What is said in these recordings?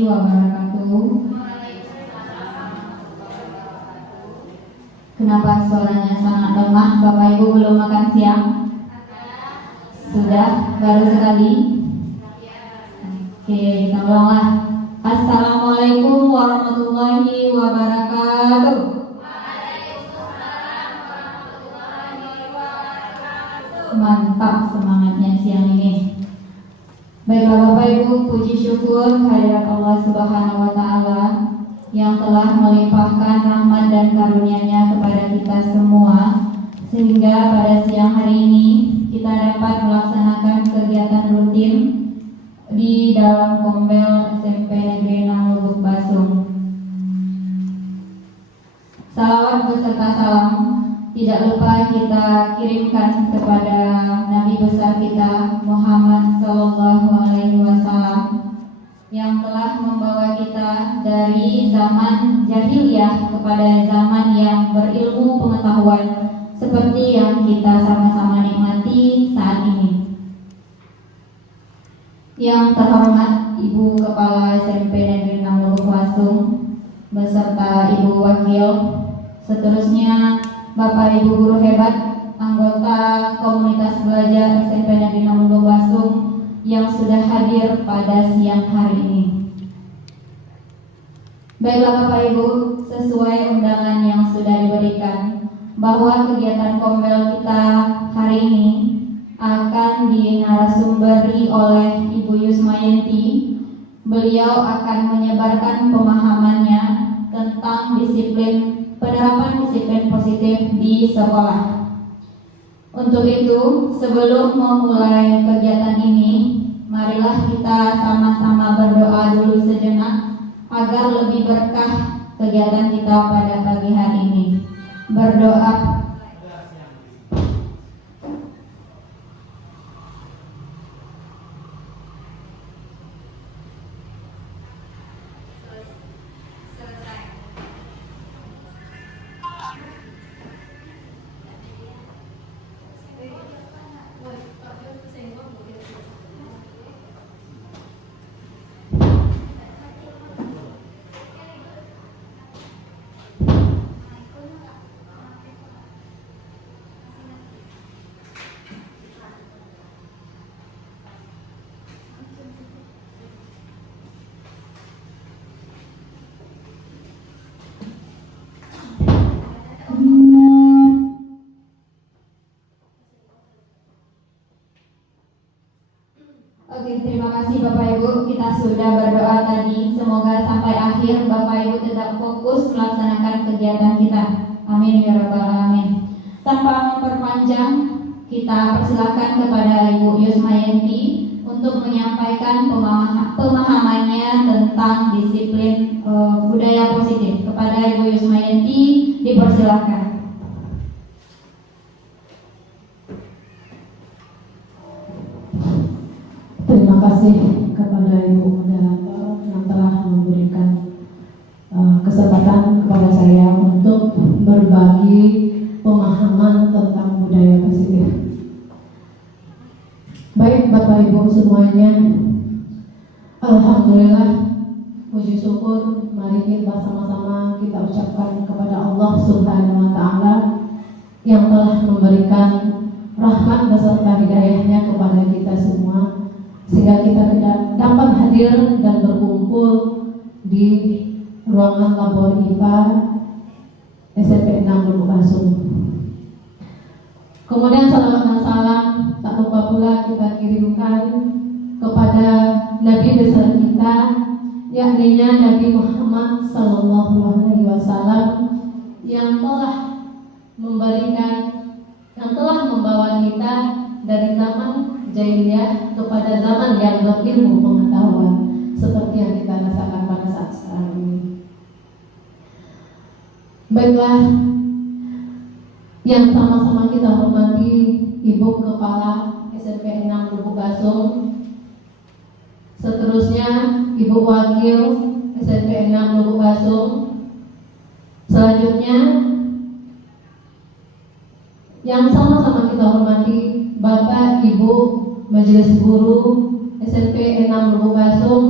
warahmatullahi wabarakatuh. Kenapa suaranya sangat lemah? Bapak Ibu belum makan siang? Sudah, baru sekali. Oke, kita ulanglah. Assalamualaikum warahmatullahi wabarakatuh. Mantap semangatnya siang ini. Baiklah Bapak Ibu, puji syukur kehadirat Allah Subhanahu wa Ta'ala yang telah melimpahkan rahmat dan karunia-Nya kepada kita semua, sehingga pada siang hari ini kita dapat melaksanakan kegiatan rutin di dalam Kombel SMP Negeri 6 Lubuk Basung. Salawat beserta salam tidak lupa kita kirimkan kepada Nabi besar kita Muhammad Sallallahu Alaihi Wasallam yang telah membawa kita dari zaman jahiliyah kepada zaman yang berilmu pengetahuan seperti yang kita sama-sama nikmati saat ini. Yang terhormat Ibu Kepala SMP Negeri 6 Lubuk Basung beserta Ibu Wakil, seterusnya Bapak Ibu guru hebat, anggota komunitas belajar SMP Negeri 6 Lubuk Basung yang sudah hadir pada siang hari ini. Baiklah Bapak Ibu, sesuai undangan yang sudah diberikan, bahwa kegiatan Kombel kita hari ini akan dinarasumberi oleh Ibu Yusmayanti. Beliau akan menyebarkan pemahamannya tentang penerapan disiplin positif di sekolah. Untuk itu, sebelum memulai kegiatan ini, marilah kita sama-sama berdoa dulu sejenak agar lebih berkah kegiatan kita pada pagi hari ini. Berdoa. Oke, terima kasih Bapak Ibu. Kita sudah berdoa tadi. Semoga sampai akhir Bapak Ibu tetap fokus melaksanakan kegiatan kita. Amin ya rabbal alamin. Tanpa memperpanjang, kita persilakan kepada Ibu Yusmayanti untuk menyampaikan pemahamannya tentang disiplin budaya positif. Kepada Ibu Yusmayanti, dipersilakan. Terima kasih kepada Ibu Moderator yang telah memberikan kesempatan kepada saya untuk berbagi pemahaman tentang budaya positif. Baik Bapak Ibu semuanya, alhamdulillah, puji syukur, mari kita sama-sama kita ucapkan kepada Allah Subhanahu wa Ta'ala yang telah memberikan rahmat beserta hidayahnya kepada kita semua, sehingga kita dapat hadir dan berkumpul di ruangan labor IPA SMP 6 Lubuk Basung. Kemudian salawat dan salam tak lupa pula kita kirimkan kepada Nabi besar kita, yakni Nabi Muhammad Sallallahu Alaihi Wasallam yang telah membawa kita dari zaman jahiliyah kepada zaman yang berilmu pengetahuan seperti yang kita rasakan pada saat sekarang ini. Baiklah, yang sama-sama kita hormati Ibu Kepala SMP 6 Lubuk Basung, seterusnya Ibu Wakil SMP 6 Lubuk Basung, selanjutnya yang sama-sama kita hormati Bapak Ibu Majelis Guru SMP 6 Lubuk Basung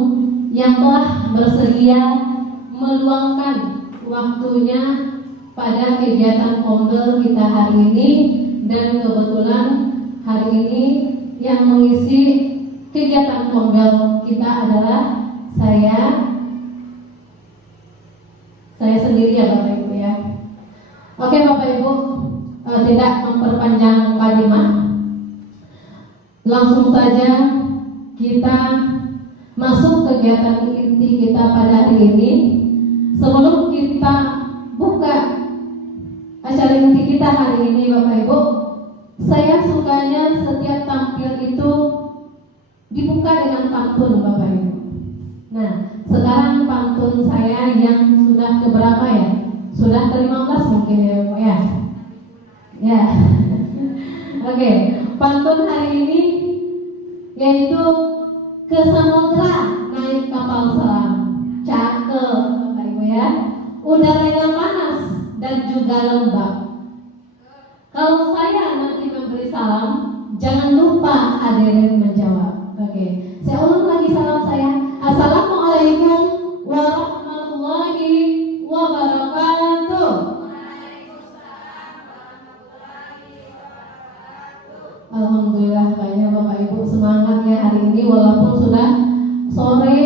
yang telah bersedia meluangkan waktunya pada kegiatan Kombel kita hari ini. Dan kebetulan hari ini yang mengisi kegiatan Kombel kita adalah saya sendiri ya Bapak Ibu ya. Oke Bapak Ibu, tidak memperpanjang kalimat, langsung saja kita masuk kegiatan inti kita pada hari ini. Sebelum kita buka acara inti kita hari ini Bapak Ibu, saya sukanya setiap tampil itu dibuka dengan pantun Bapak Ibu. Nah, sekarang pantun saya yang sudah keberapa ya? Sudah ke-15 mungkin ya Bapak ya. Ya. Oke, pantun hari ini yaitu ke samudra naik kapal selam. Cakep Bapak Ibu ya. Udaranya panas dan juga lembab. Kalau saya nanti memberi salam, jangan lupa hadirin menjawab. Oke, saya ulang lagi salam saya. Assalamualaikum warahmatullahi wabarakatuh. Alhamdulillah, kayaknya Bapak Ibu semangat ya hari ini walaupun sudah sore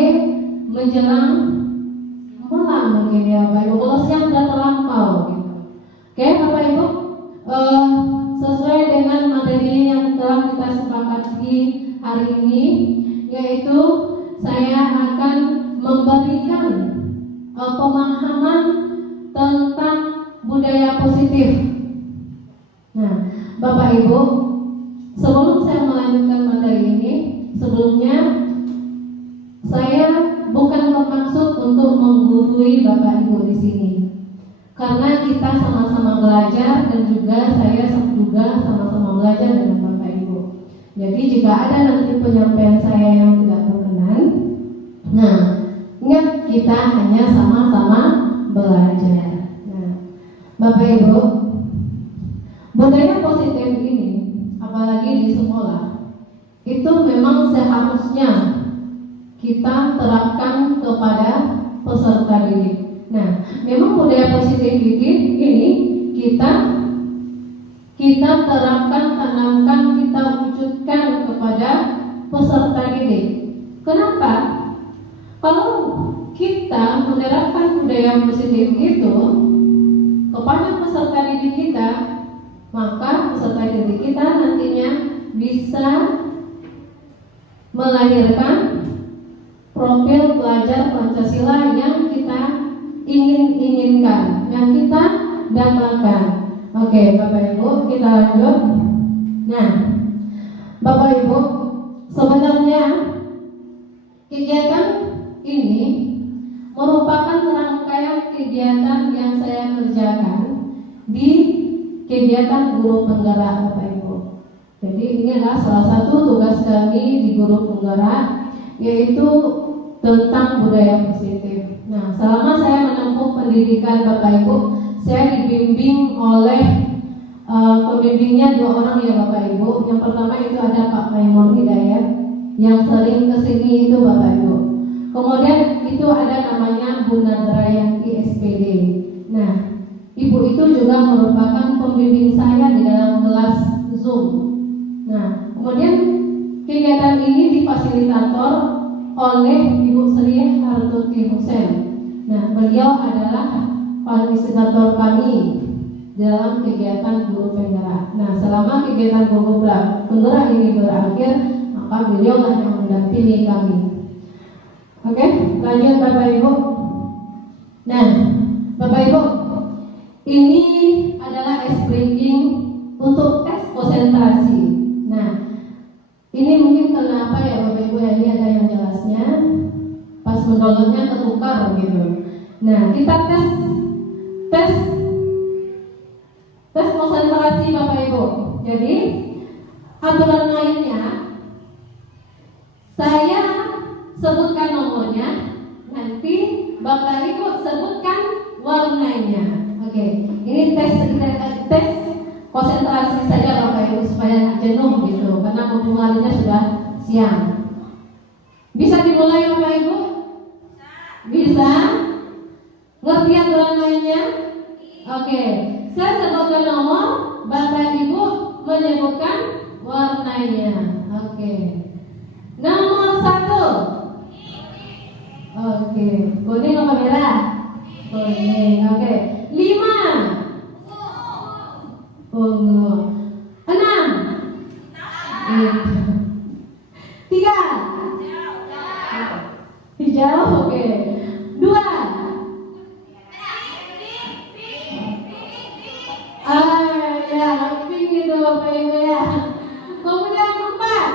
menjelang malam mungkin ya Bapak Ibu. Kalau siang sudah terlampau gitu. Oke Bapak Ibu, sesuai dengan materi yang telah kita sepakati hari ini, yaitu saya akan memberikan pemahaman tentang budaya positif. Nah, Bapak Ibu, sebelum saya melanjutkan materi ini, sebelumnya saya bukan bermaksud untuk menggurui Bapak Ibu di sini, karena kita sama-sama belajar dan juga saya juga sama-sama belajar dengan Bapak Ibu. Jadi jika ada nanti penyampaian saya yang tidak berkenan, nah ingat kita hanya sama-sama belajar. Nah, Bapak Ibu, budaya positif ini, apalagi di sekolah, itu memang seharusnya kita terapkan kepada peserta didik. Nah, memang budaya positif ini kita terapkan, tanamkan, kita wujudkan kepada peserta didik. Kenapa? Kalau kita menerapkan budaya positif itu kepada peserta didik kita, maka peserta didik kita nantinya bisa melahirkan profil pelajar Pancasila yang kita inginkan, yang kita dambakan. Oke, Bapak Ibu, kita lanjut. Nah, Bapak Ibu, sebenarnya kegiatan ini merupakan rangkaian kegiatan yang saya kerjakan di kegiatan guru penggerak, Bapak Ibu. Jadi ini adalah salah satu tugas kami di guru penggerak, yaitu tentang budaya positif. Nah, selama saya menempuh pendidikan Bapak Ibu, saya dibimbing oleh pembimbingnya 2 orang ya Bapak Ibu. Yang pertama itu ada Pak Maimun Hidayat yang sering kesini itu Bapak Ibu. Kemudian itu ada namanya Bu Nadrayanti SPD. Nah, Ibu itu juga merupakan pembimbing saya di dalam kelas Zoom. Nah, kemudian kegiatan ini difasilitator oleh Ibu Sri Hartuti Husen. Nah, beliau adalah fasilitator kami dalam kegiatan guru penggerak. Nah, selama kegiatan guru penggerak ini berakhir, maka beliau lah yang mendampingi kami. Oke, lanjut Bapak Ibu. Nah, Bapak Ibu, ini adalah ice breaking untuk tes konsentrasi. Nah, ini mungkin kenapa ya Bapak Ibu ya, ini ada yang jelasnya. Pas mendownloadnya ketukar gitu. Nah, kita tes konsentrasi Bapak Ibu. Jadi aturan mainnya, saya sebutkan nomornya, nanti Bapak Ibu sebutkan warnanya. Oke, ini tes konsentrasi saja Bapak Ibu supaya nggak jenuh gitu, karena memulainya sudah siang. Bisa dimulai Bapak Ibu? Bisa? Ngerti aturan mainnya? Oke, saya sebutkan nomor, Bapak Ibu menyebutkan warnanya. Oke. Nomor 1. Oke, kuning apa merah? Kuning. Oke. 5. Ungu. 6. Tiga. Hijau. Oke. 2. Ya, pink itu Bapak Ibu ya. Kemudian 4.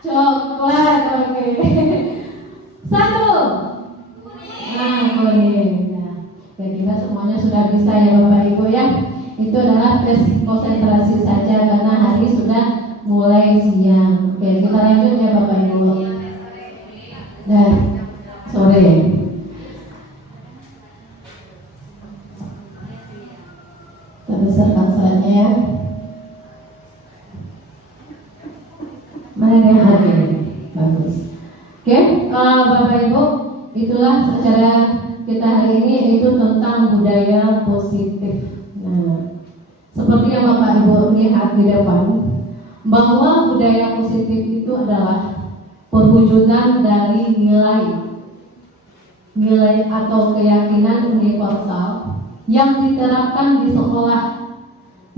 Coklat. Oke. 1. Nah, kuning. Nah, ya, kita semuanya sudah bisa ya Bapak Ibu ya. Itu adalah tes konsentrasi saja karena hari sudah mulai siang. Oke, kita lanjut ya Bapak Ibu. Dan sore. Kita besarkan slide-nya ya. Mana yang ada? Bagus. Oke, Bapak Ibu, itulah secara kita hari ini itu tentang budaya positif. Nah, seperti yang Bapak Ibu lihat di depan, bahwa budaya positif itu adalah perwujudan dari nilai atau keyakinan universal yang diterapkan di sekolah.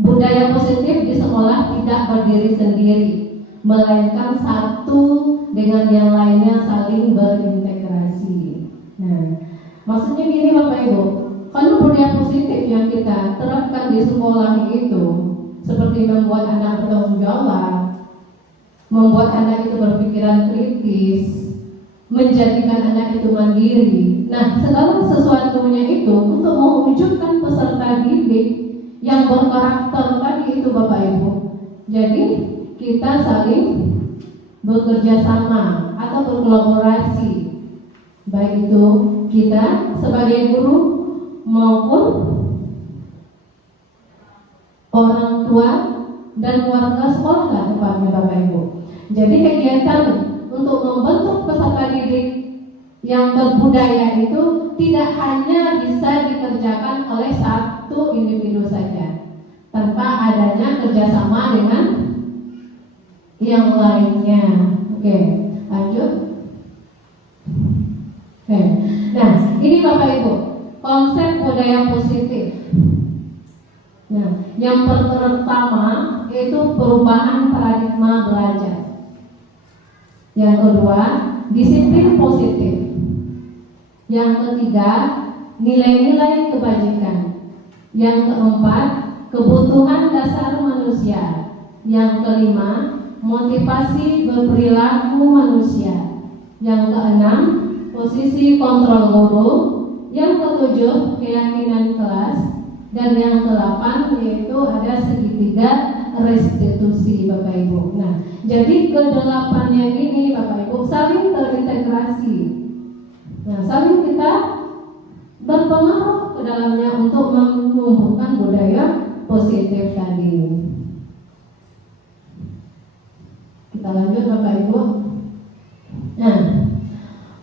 Budaya positif di sekolah tidak berdiri sendiri, melainkan satu dengan yang lainnya saling berintegrasi. Nah, maksudnya gini Bapak Ibu, kalau budaya positif yang kita terapkan di sekolah itu seperti membuat anak bertanggung jawab, membuat anak itu berpikiran kritis, menjadikan anak itu mandiri. Nah, segala sesuatunya itu untuk mewujudkan peserta didik yang berkarakter tadi itu Bapak Ibu. Jadi kita saling bekerja sama atau berkolaborasi, baik itu kita sebagai guru maupun orang tua dan warga sekolah lah tepatnya Bapak Ibu. Jadi kegiatan untuk membentuk peserta didik yang berbudaya itu tidak hanya bisa dikerjakan oleh satu individu saja, tanpa adanya kerjasama dengan yang lainnya. Oke, lanjut. Oke, nah ini Bapak Ibu konsep budaya positif. Nah, yang pertama yaitu perubahan paradigma belajar. Yang kedua, disiplin positif. Yang ketiga, nilai-nilai kebajikan. Yang keempat, kebutuhan dasar manusia. Yang kelima, motivasi berperilaku manusia. Yang keenam, posisi kontrol guru. Yang ketujuh, keyakinan kelas. Dan yang ke-8 yaitu ada segitiga restitusi Bapak Ibu. Nah, jadi ke-8-nya ini Bapak Ibu saling terintegrasi. Nah, saling kita berpengaruh ke dalamnya untuk menumbuhkan budaya positif tadi. Kita lanjut Bapak Ibu. Nah,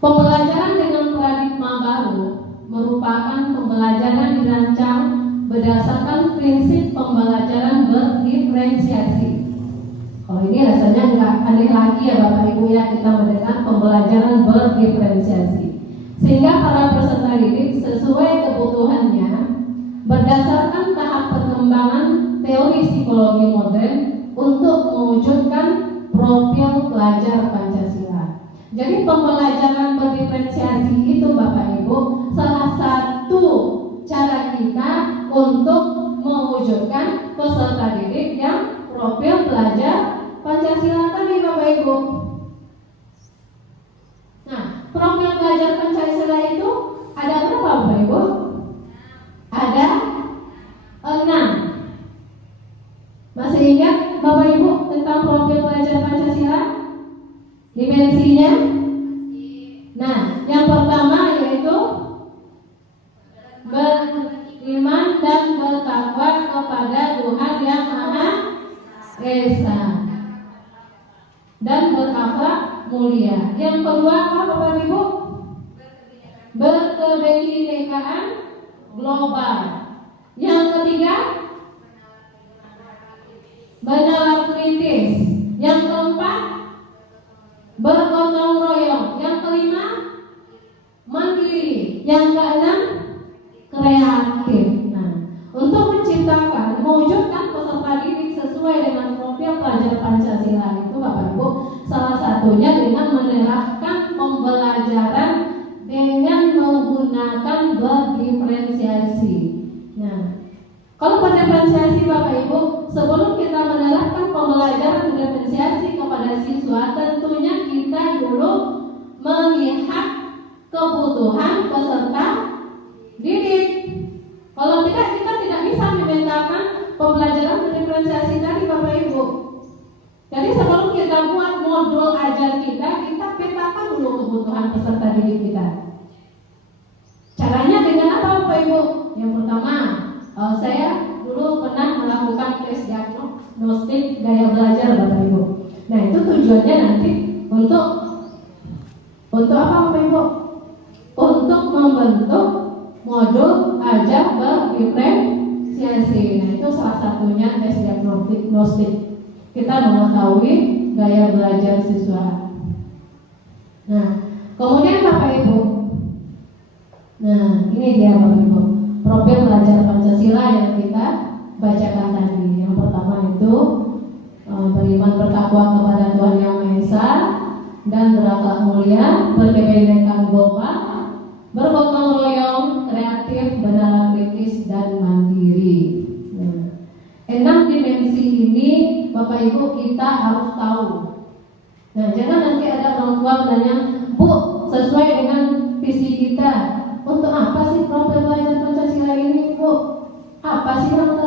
pembelajaran dengan paradigma baru merupakan pembelajaran dirancang berdasarkan prinsip pembelajaran berdiferensiasi. Kalau ini rasanya nggak aneh lagi ya Bapak Ibu ya, kita mendengar pembelajaran berdiferensiasi, sehingga para peserta didik sesuai kebutuhannya berdasarkan tahap perkembangan teori psikologi modern untuk mewujudkan profil pelajar Pancasila. Jadi pembelajaran berdiferensiasi itu Bapak Ibu salah satu cara kita untuk mewujudkan peserta didik yang profil pelajar Pancasila tadi Bapak Ibu. Nah, profil pelajar Pancasila itu ada berapa Bapak Ibu? Ada 6. Masih ingat Bapak Ibu tentang profil pelajar Pancasila? Dimensinya? Nah, yang pertama yaitu beriman dan bertakwa kepada Tuhan Yang Maha Esa dan berakhlak mulia. Yang kedua apa Bapak Ibu? Berkebinekaan global. Yang ketiga, bernalar kritis. Yang keempat, bergotong royong. Yang kelima, mandiri. Yang keenam, kreatif. Nah, untuk menciptakan, mewujudkan peserta didik sesuai dengan profil pelajar Pancasila itu Bapak Ibu, salah satunya dengan menerapkan pembelajaran dengan menggunakan berdiferensiasi. Nah, kalau pada diferensiasi Bapak Ibu, sebelum kita menerapkan pembelajaran diferensiasi kepada siswa, tentunya kita dulu melihat kebutuhan peserta didik. Kalau tidak, kita tidak bisa memetakan pembelajaran diferensiasi tadi Bapak Ibu. Jadi sebelum kita buat modul ajar kita petakan dulu kebutuhan peserta didik kita. Caranya dengan apa Bapak Ibu? Yang pertama, saya dulu pernah melakukan tes diagnostik gaya belajar Bapak Ibu. Nah, itu tujuannya nanti untuk apa Bapak Ibu? Untuk membentuk modul ajar berdiferensiasi. Nah, itu salah satunya tes diagnostik. Kita mengetahui gaya belajar siswa. Nah, kemudian Bapak Ibu, nah ini dia Bapak Ibu, profil pelajar Pancasila yang kita bacakan tadi. Yang pertama itu beriman bertakwa kepada Tuhan Yang Maha Esa dan berakhlak mulia, berkebinekaan global, bergotong royong, kreatif, bernalar kritis, dan mandiri. Nah, 6 dimensi ini Bapak Ibu kita harus tahu. Nah, jangan nanti ada orang tua bertanya, Bu, sesuai dengan visi kita, untuk apa sih profil pelajar Pancasila ini, Bu? Apa sih yang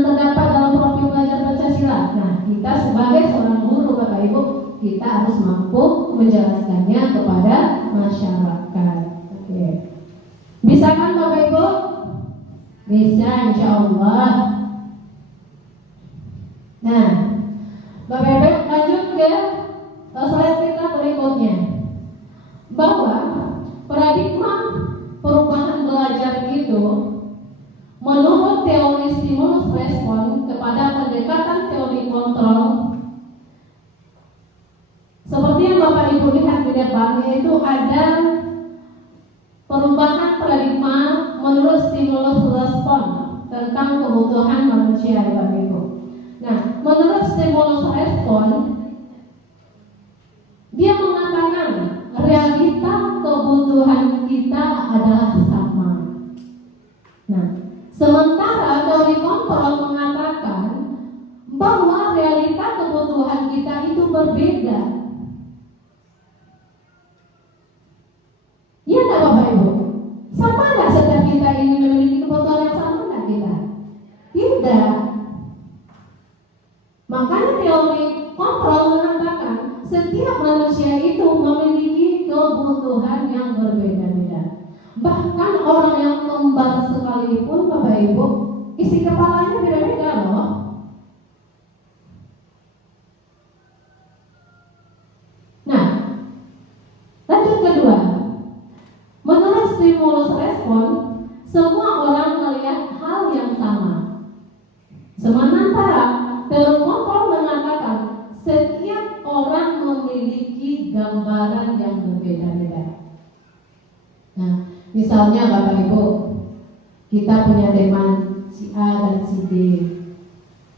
terdapat dalam profil pelajar Pancasila? Nah, kita sebagai seorang guru Bapak Ibu, kita harus mampu menjelaskannya kepada masyarakat. Oke. Bisa kan Bapak Ibu? Bisa, insya Allah. Nah, Bapak Ibu lanjut ke slide kita berikutnya, bahwa paradigma perubahan belajar itu menurut teori stimulus respon kepada pendekatan teori kontrol, seperti yang Bapak Ibu lihat di depan, yaitu ada perubahan paradigma menurut stimulus respon tentang kebutuhan manusia Bapak Ibu. Nah, menurut stimulus respon, dia mengatakan realita kebutuhan kita adalah sama. Nah, sementara teori kontrol mengatakan bahwa realita kebutuhan kita itu berbeda. Iya enggak Bapak Ibu? Sama enggak setiap kita ini memiliki kebutuhan yang sama enggak kita? Tidak. Makanya teori kontrol mengatakan setiap manusia itu memiliki kebutuhan yang berbeda-beda. Bahkan orang yang kembar sekalipun Bapak Ibu, isi kepalanya beda-beda loh. Nah, lanjut kedua. Menurut stimulus respon, semua orang melihat hal yang sama. Sementara teori kontrol mengatakan setiap orang memiliki gambaran yang berbeda-beda. Nah, misalnya Bapak Ibu, kita punya teman si A dan si B.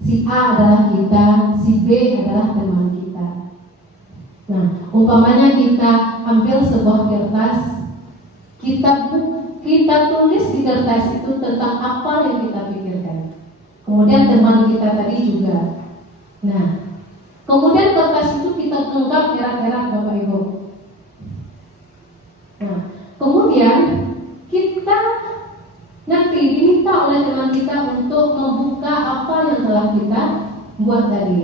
Si A adalah kita, si B adalah teman kita. Nah, umpamanya kita ambil sebuah kertas, kita tulis di kertas itu tentang apa yang kita pikirkan. Kemudian teman kita tadi juga. Nah, kemudian kertas itu kita genggam erat-erat Bapak Ibu. Nah, kemudian kita nanti diminta oleh teman kita untuk membuka apa yang telah kita buat tadi.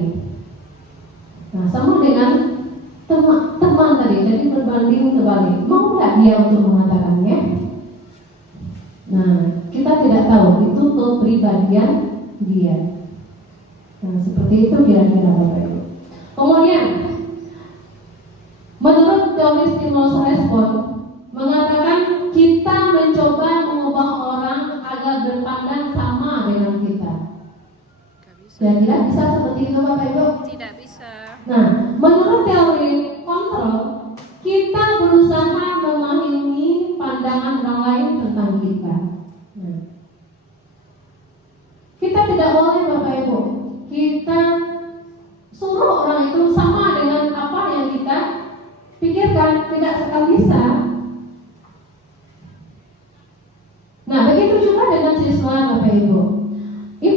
Nah, sama dengan teman tadi, jadi berbanding terbalik. Mau nggak dia untuk mengatakannya? Nah, kita tidak tahu itu kepribadian dia. Nah, seperti itu kira-kira Bapak Ibu. Kemudian teori stimulus respon mengatakan kita mencoba mengubah orang agar berpandang sama dengan kita. Kira-kira bisa seperti itu Bapak Ibu? Tidak bisa. Nah, menurut teori kontrol, kita berusaha memahami pandangan orang lain tentang kita. Nah, kita tidak boleh Bapak Ibu, kita suruh orang itu sama dengan apa yang kita pikirkan, tidak sekali bisa. Nah, begitu juga dengan siswa Bapak Ibu.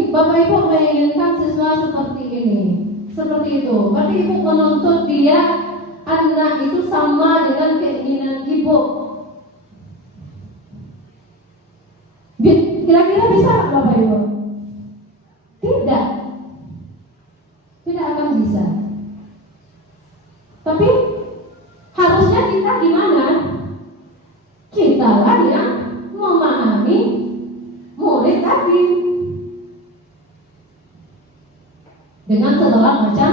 Bapak Ibu menginginkan siswa seperti ini, seperti itu. Berarti Ibu menuntut dia, anak itu sama dengan keinginan Ibu. Kira-kira bisa Bapak Ibu? Tidak. Tidak akan bisa. Tapi harusnya kita gimana? Kita lah yang memahami murid tadi dengan segala macam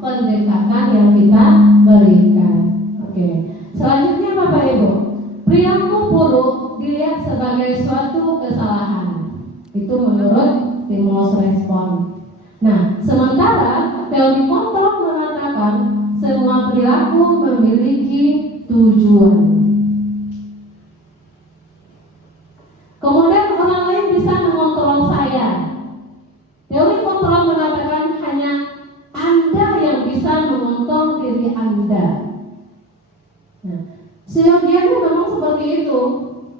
pendekatan yang kita berikan. Oke. Selanjutnya Bapak Ibu, perilaku buruk dilihat sebagai suatu kesalahan. Itu menurut stimulus respon. Nah, sementara teori kontrol mengatakan semua perilaku memiliki tujuan. Kemudian orang lain bisa mengontrol saya. Teori kontrol mengatakan hanya Anda yang bisa mengontrol diri Anda. Nah, seyogianya memang seperti itu.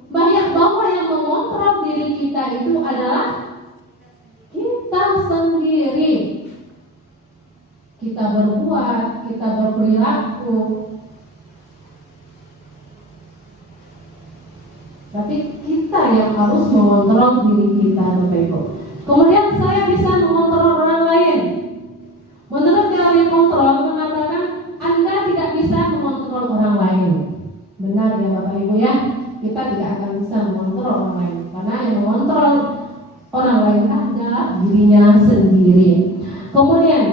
Banyak bahwa yang mengontrol diri kita itu adalah kita sendiri. Kita berbuat, kita berperilaku. Tapi kita yang harus mengontrol diri kita, Bapak Ibu. Kemudian saya bisa mengontrol orang lain. Menurut teori kontrol mengatakan Anda tidak bisa mengontrol orang lain. Benar ya Bapak Ibu ya? Kita tidak akan bisa mengontrol orang lain, karena yang mengontrol orang lain adalah dirinya sendiri. Kemudian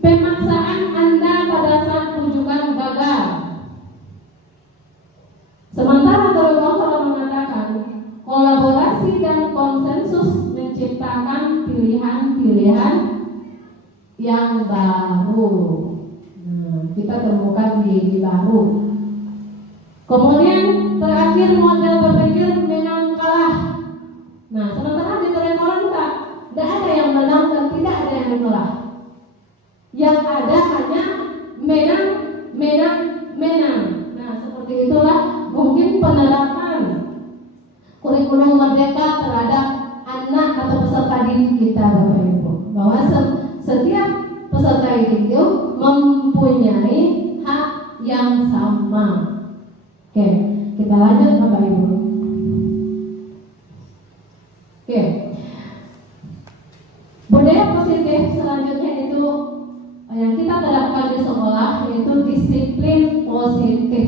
pemaksaan Anda pada saat kunjungan gagal. Sementara teori kontrol mengatakan kolaborasi dan konsensus menciptakan pilihan-pilihan yang baru. Nah, kita temukan di baru. Kemudian terakhir model berpikir menang kalah. Nah, sementara di teori kontrol tidak ada yang menang dan tidak ada yang kalah. Yang ada hanya menang, menang, menang. Nah, seperti itulah mungkin penerapan kurikulum merdeka terhadap anak atau peserta didik kita Bapak Ibu, bahwa setiap peserta didik itu mempunyai hak yang sama. Oke, kita lanjut Bapak Ibu. Oke, budaya positif selanjutnya itu yang kita terapkan di sekolah, yaitu disiplin positif.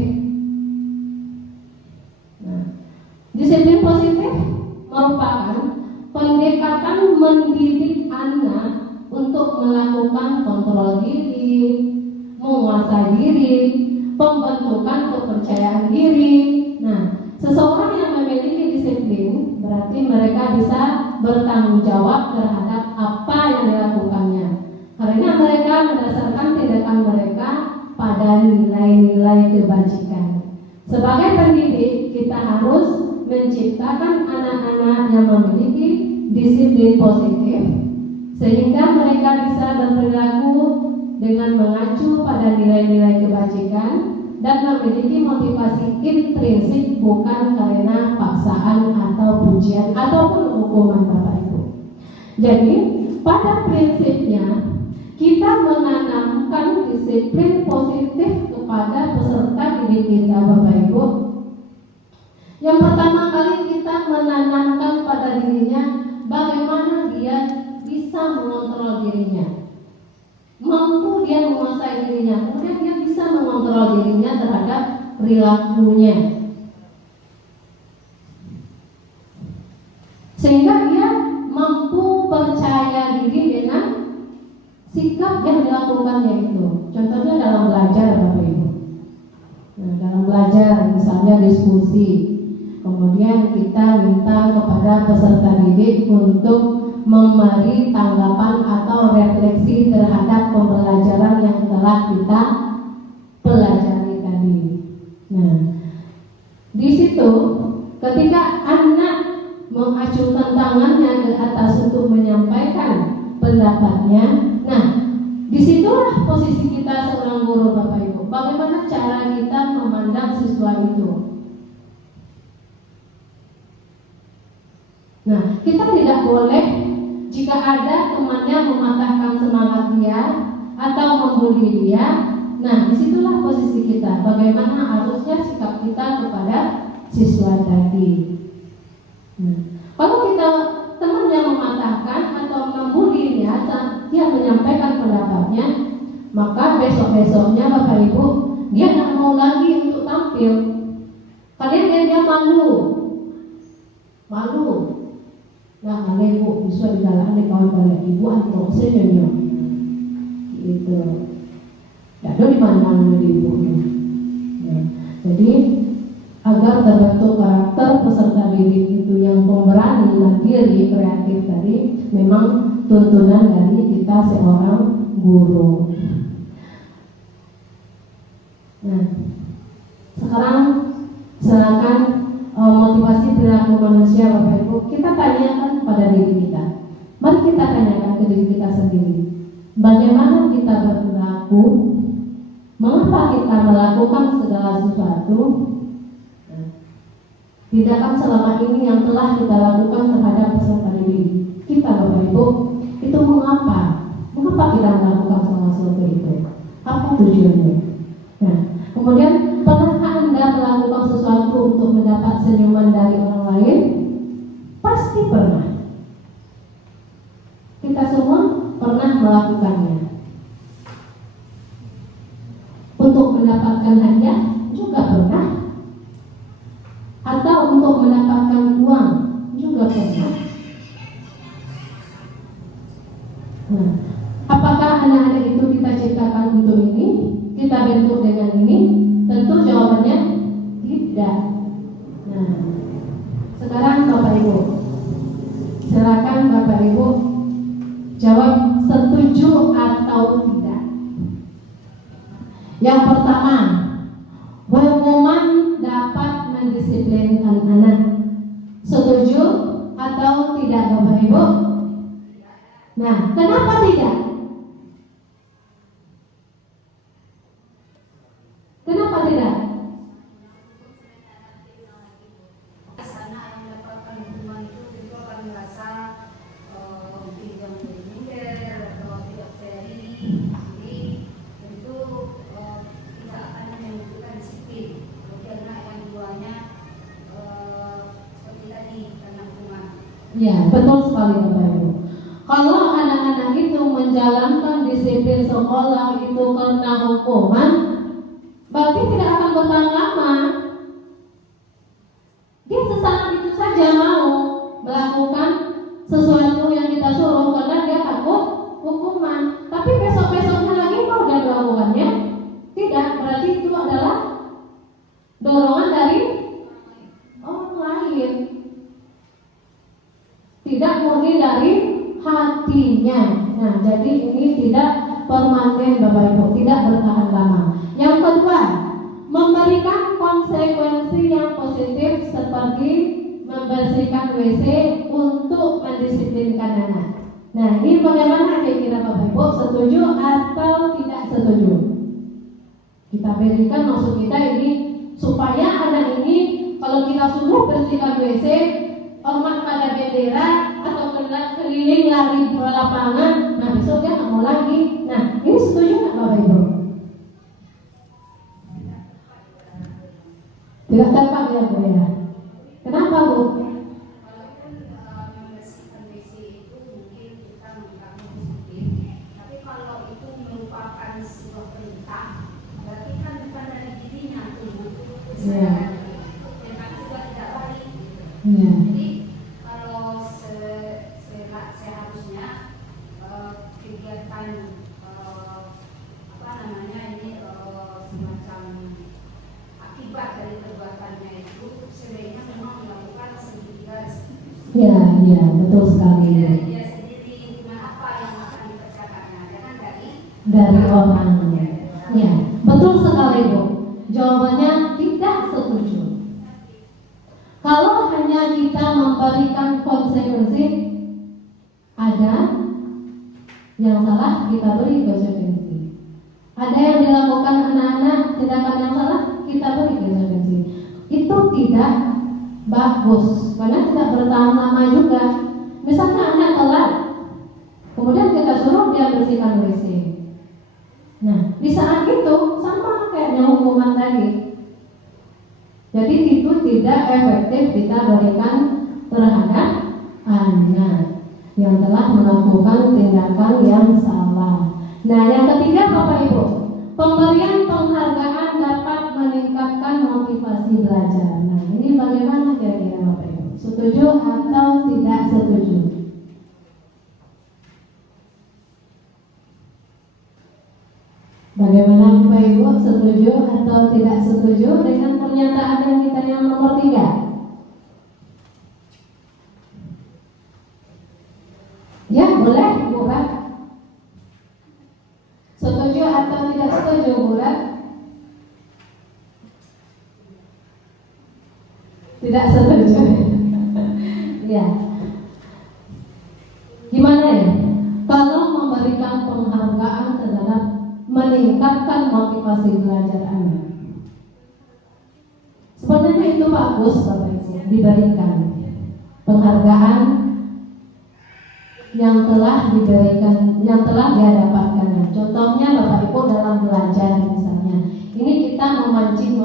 Disiplin positif merupakan pendekatan mendidik anak untuk melakukan kontrol diri, menguasai diri, pembentukan kepercayaan diri. Nah, seseorang yang memiliki disiplin berarti mereka bisa bertanggung jawab terhadap apa yang dilakukannya, karena mereka mendasarkan tindakan mereka pada nilai-nilai kebajikan. Sebagai pendidik, kita harus menciptakan anak-anak yang memiliki disiplin positif sehingga mereka bisa berperilaku dengan mengacu pada nilai-nilai kebajikan dan memiliki motivasi intrinsik, bukan karena paksaan atau pujian ataupun hukuman Bapak Ibu. Jadi pada prinsipnya kita menanamkan disiplin positif kepada peserta didik kita Bapak Ibu. Yang pertama kali kita menanamkan pada dirinya bagaimana dia bisa mengontrol dirinya, mampu dia menguasai dirinya, kemudian dia bisa mengontrol dirinya terhadap perilakunya, sehingga dia mampu percaya diri dengan sikap yang dilakukannya itu. Contohnya dalam belajar Bapak Ibu. Nah, belajar, misalnya diskusi. Kemudian kita minta kepada peserta didik untuk memberi tanggapan atau refleksi terhadap pembelajaran yang telah kita pelajari tadi. Nah, di situ ketika anak mengacungkan tangannya ke atas untuk menyampaikan pendapatnya, nah disitulah posisi kita seorang guru, Bapak Ibu. Bagaimana cara kita memandang siswa itu? Nah, kita tidak boleh jika ada temannya mematahkan semangat dia atau membuli dia. Nah, disitulah posisi kita. Bagaimana harusnya sikap kita kepada siswa tadi. Nah, kalau kita temannya mematahkan atau membuli dia saat dia menyampaikan pendapatnya, maka besok-besoknya Bapak Ibu dia tidak mau lagi untuk tampil. Kadang dia malu. Nah, kalian ibu bisa digalakkan di kawan balik ibu atau senyumnya, gitu. Ya, itu dimana di ibunya. Ya. Jadi agar terbentuk karakter peserta didik itu yang pemberani, mandiri, kreatif tadi, memang tuntunan dari kita seorang guru. Nah, sekarang silakan motivasi perilaku manusia, Bapak Ibu. Kita tanyakan pada diri kita. Mari kita tanyakan ke diri kita sendiri. Bagaimana kita berperilaku? Mengapa kita melakukan segala sesuatu? Tidakkah selama ini yang telah kita lakukan terhadap peserta didik kita, Bapak Ibu, itu mengapa? Mengapa kita melakukan segala sesuatu itu? Apa tujuannya? Nah, kemudian pernahkah Anda melakukan sesuatu untuk mendapat senyuman dari orang lain? Pasti pernah. Kita semua pernah melakukannya. Untuk mendapatkan hadiah juga pernah. Atau untuk mendapatkan uang juga pernah. Nah, apakah anak-anak itu kita ciptakan untuk ini? Kita bentuk dengan ini? Tentu jawabannya tidak. Nah, sekarang Bapak Ibu, silakan Bapak Ibu jawab setuju atau tidak. Yang pertama, hukuman dapat mendisiplinkan anak. Setuju atau tidak, Bapak Ibu? Nah, kenapa tidak? Kenapa tidak? Anak yang mendapatkan hukuman itu akan merasa tidak minder atau tidak percaya diri. Jadi tentu tidak akan membutuhkan disiplin. Bagi anak yang duanya seperti tadi karena hukuman. Ya, betul sekali Bapak Ibu. Kalau anak-anak itu menjalankan disiplin sekolah itu karena hukuman, berarti tidak akan bertahan lama. Dia sesaat itu saja mau melakukan sesuatu yang kita suruh karena dia takut hukuman. Tapi besok-besoknya lagi mau dia melakukannya? Tidak, berarti itu adalah dorongan dari orang lain. Tidak murni dari hatinya. Nah, jadi ini tidak permanen Bapak Ibu, tidak bertahan lama. Yang kedua, memberikan konsekuensi yang positif seperti membersihkan WC untuk mendisiplinkan anak. Nah, ini bagaimana kira-kira Bapak Ibu, setuju atau tidak setuju? Kita berikan maksud kita ini supaya anak ini kalau kita suruh bersihkan WC, hormat pada bendera atau keliling lari ke lapangan, nah besok dia nggak mau lagi. Nah, ini setuju nggak Bapak Ibu? Tidak tepat ya Bu ya. Kenapa Bu? Walaupun membersihkan WC itu mungkin kita menganggap disiplin, tapi kalau itu merupakan sebuah perintah, berarti kan bukan dari dirinya tuh. Ya. Dan kan juga tidak baik. Ya. Jadi kalau seharusnya kegiatan semacam akibat Ya, ya, betul sekali. Dari dia sendiri, gimana apa yang akan dikerjakannya, jangan Dari orang. Ya, betul sekali Bu. Jawabannya tidak setuju. Kalau hanya kita memberikan konsekuensi, ada yang salah kita beri konsekuensi. Ada yang dilakukan anak-anak tindakan yang salah, kita beri konsekuensi. Itu tidak bagus karena tidak bertahan lama juga. Misalnya anak telat, kemudian kita suruh dia bersihkan WC. Nah, di saat itu sama kayaknya hukuman tadi. Jadi itu tidak efektif kita berikan terhadap anak yang telah melakukan tindakan yang salah. Nah, yang ketiga Bapak Ibu, pemberian penghargaan dapat meningkatkan motivasi belajar. Nah, ini bagaimana kira-kira Bapak Ibu? Setuju atau tidak setuju? Bagaimana Bapak Ibu, setuju atau tidak setuju dengan pernyataan kita yang nomor 3? Ya, boleh Bu Rat. Setuju atau tidak setuju Bu Rat? Tidak setuju. Ya. Gimana ya? Kalau memberikan penghargaan terhadap meningkatkan motivasi belajar anak, sebenarnya itu bagus Bapak Ibu, diberikan penghargaan yang telah diberikan, yang telah dia dapatkan. Contohnya Bapak Ibu dalam belajar misalnya, ini kita memancing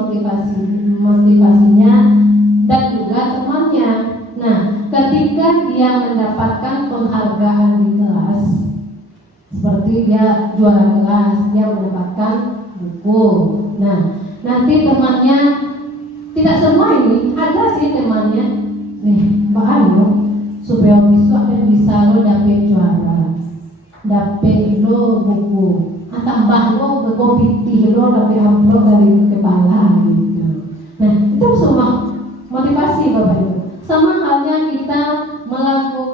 motivasinya dan juga temannya. Nah, ketika dia mendapatkan penghargaan di kelas, seperti dia juara kelas, dia mendapatkan buku. Nah, nanti temannya, tidak semua ini, ada sih temannya, nih Pak Anu, supaya besok dan bisa lo dapet juara, dapet lo buku, atau mbah lo berkompetisi lo dapet amplop dari kepala gitu. Nah, itu semua motivasi Bapak Ibu. Sama halnya kita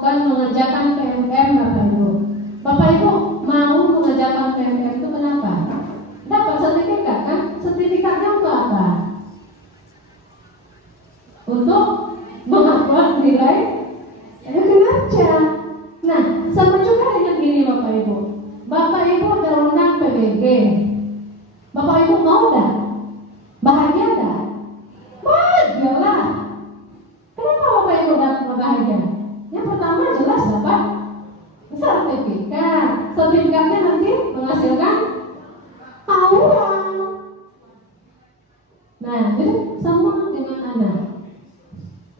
mengerjakan PMM Bapak Ibu. Bapak Ibu mau mengerjakan PMM itu kenapa? Dapat sertifikat kan? Sertifikatnya untuk apa? Untuk menghafal nilai kinerja. Nah, sama juga dengan gini Bapak Ibu. Bapak Ibu undang PBG. Bapak Ibu mau dah? Bahagia dah? Bahagialah. Kenapa Bapak Ibu dapat bahagia? Yang pertama jelas dapat sertifikat. Sertifikatnya nanti menghasilkan uang. Nah, jadi sama dengan anak.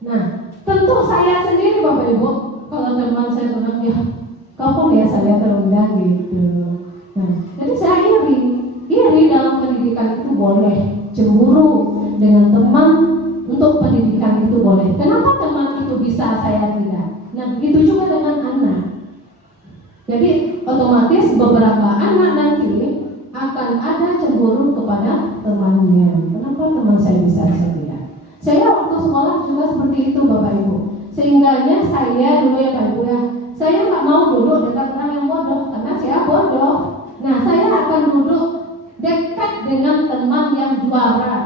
Nah, tentu saya sendiri Bapak Ibu, kalau teman saya bilang ya, kau ya saya terundang gitu. Nah, jadi saya iri dalam pendidikan itu boleh, cemburu dengan teman untuk pendidikan itu boleh. Kenapa teman itu bisa, saya tidak? Nah, begitu juga dengan anak. Jadi otomatis beberapa anak nanti akan ada cemburu kepada temannya. Kenapa teman saya bisa, saya tidak? Saya waktu sekolah juga seperti itu Bapak Ibu. Sehingganya saya dulu ya Pak Ibu ya, saya nggak mau duduk dekat orang yang bodoh karena saya bodoh. Nah, saya akan duduk dekat dengan teman yang juara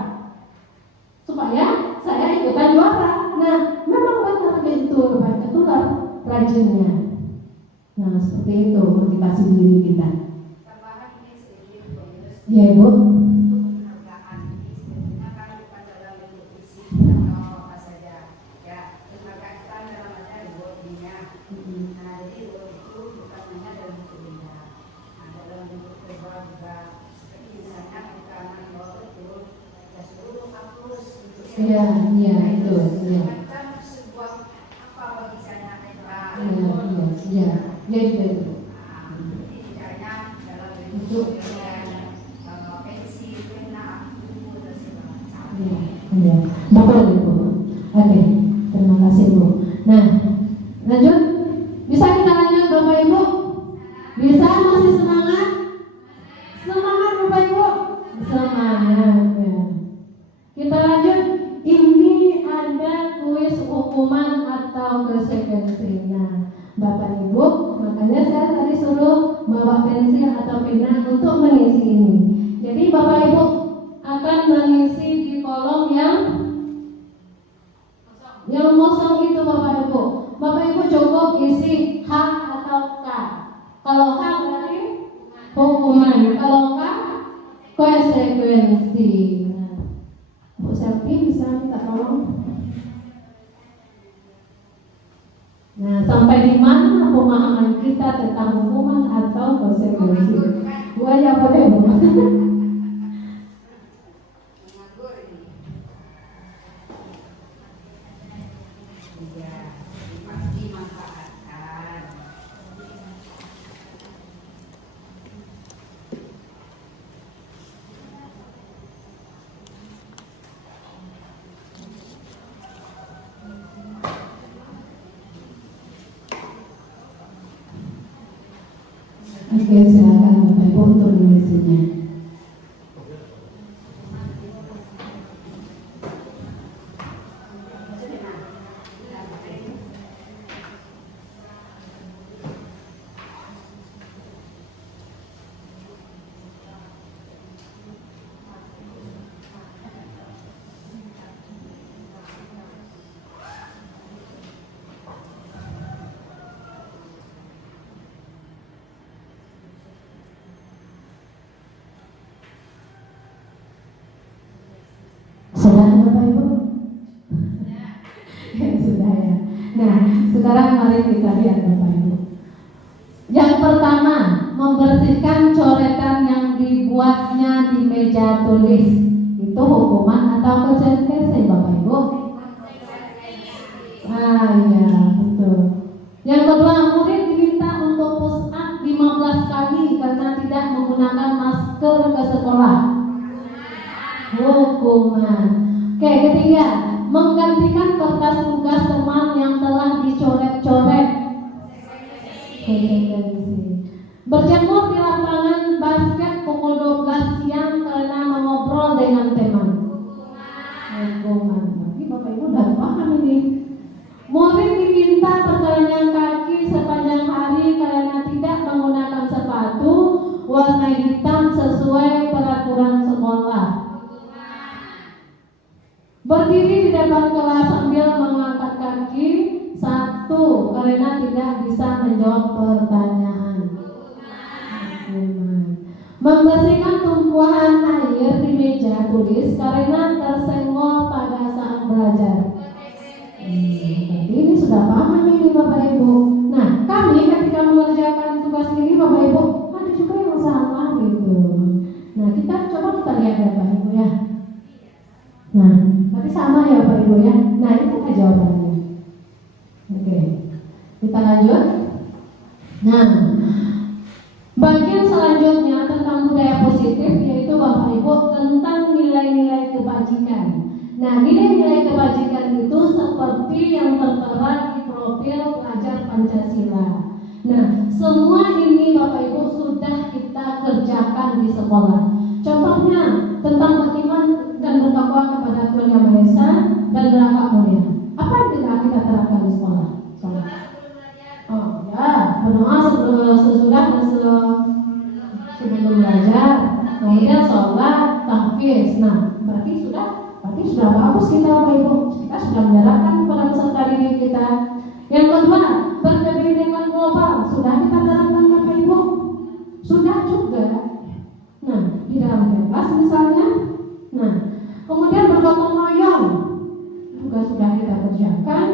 supaya saya ikutan juara. Nah, memang benar begitu Bapak, itulah rajinnya. Nah, seperti itu motivasi diri kita. Tambahan ini sedikit bonus. Ya Ibu. Untuk penghargaan ini sebenarnya kan bukan dalam bentuk fisik atau apa saja. Ya, penghargaan dalam arti rewardnya. Nah, jadi reward itu bukan hanya dalam bentuk benda. Nah, dalam bentuk verbal juga. Seperti misalnya kita anak bawa betul, ya suruh hapus. Iya, iya itu. Iya. Macam sebuah apa bagi saya adalah Iya. Ya juga itu. ini caranya dalam Untuk bentuk pensil, pena, buku dan segala macam. Iya. Betul Ibu. Oke, terima kasih Bu. Nah, lanjut. Bisa kita lanjut Bapak Ibu? Bisa, masih semangat? Semangat Bapak Ibu? Semangat ya. Kita lanjut. Ini ada kuis hukuman atau konsekuensi konsekuensinya. Bapak Ibu, makanya saya tadi suruh bawa pensil atau pena untuk mengisi ini. Jadi Bapak Ibu akan mengisi di kolom yang kosong itu Bapak Ibu. Bapak Ibu cukup isi H atau K. Kalau H berarti hukuman, kalau K konsekuensi. Bu Selvi bisa minta tolong. Nah, sampai di mana pemahaman kita tentang hukuman atau konsekuensi? Buaya boleh Bu? Oke, silakan Bapak Ibu untuk mengisinya. Sudah Bapak Ibu? Ya, sudah ya. Nah, sekarang mari kita lihat Bapak Ibu. Yang pertama, membersihkan coretan yang dibuatnya di meja tulis. Itu hukuman atau konsekuensi Bapak Ibu? Iya, betul. Yang kedua, murid diminta untuk push up 15 kali karena tidak menggunakan masker ke sekolah. Hukuman. Oke, ketiga, menggantikan kertas tugas teman yang telah dicoret-coret. Berjemur di lapangan basket pukul 12 siang karena mengobrol dengan teman. Hukuman. Berarti Bapak Ibu udah paham ini. Murid diminta berjalan kaki sepanjang hari karena tidak menggunakan sepatu warna hitam sesuai peraturan sekolah. Berdiri di depan kelas sambil mengangkat kaki. 1. Karena tidak bisa menjawab pertanyaan. Membersihkan tumpuan air di meja tulis karena tersenggol pada saat belajar. Ini sudah paham ini Bapak Ibu. Nah, kami ketika mengerjakan tugas ini Bapak Ibu, ada juga yang salah gitu. Nah, kita coba lihat ya Bapak Ibu ya. Nah, tapi sama ya Bapak Ibu ya. Nah, itu kan jawabannya. Oke, kita lanjut. Nah, bagian selanjutnya tentang budaya positif yaitu Bapak Ibu tentang nilai-nilai kebajikan. Nah, nilai-nilai kebajikan itu seperti yang tertera di profil pelajar Pancasila. Nah, semua ini Bapak Ibu sudah kita kerjakan di sekolah. Contohnya tentang beriman dan bertakwa kepada Tuhan Yang Maha Esa dan berakhlak mulia. Apa yang tidak kita terapkan di sekolah? Oh ya, berdoa sesudah dan sebelum belajar, kemudian sholat, tahfiz. Nah, berarti sudah bagus kita Bapak Ibu. Kita sudah menyerahkan kepada peserta didik kita. Yang kedua, berkebinekaan global sudah kita terapkan Bapak Ibu. Sudah juga. Nah, di dalam kelas misalnya. Nah, kemudian bergotong royong juga sudah kita kerjakan.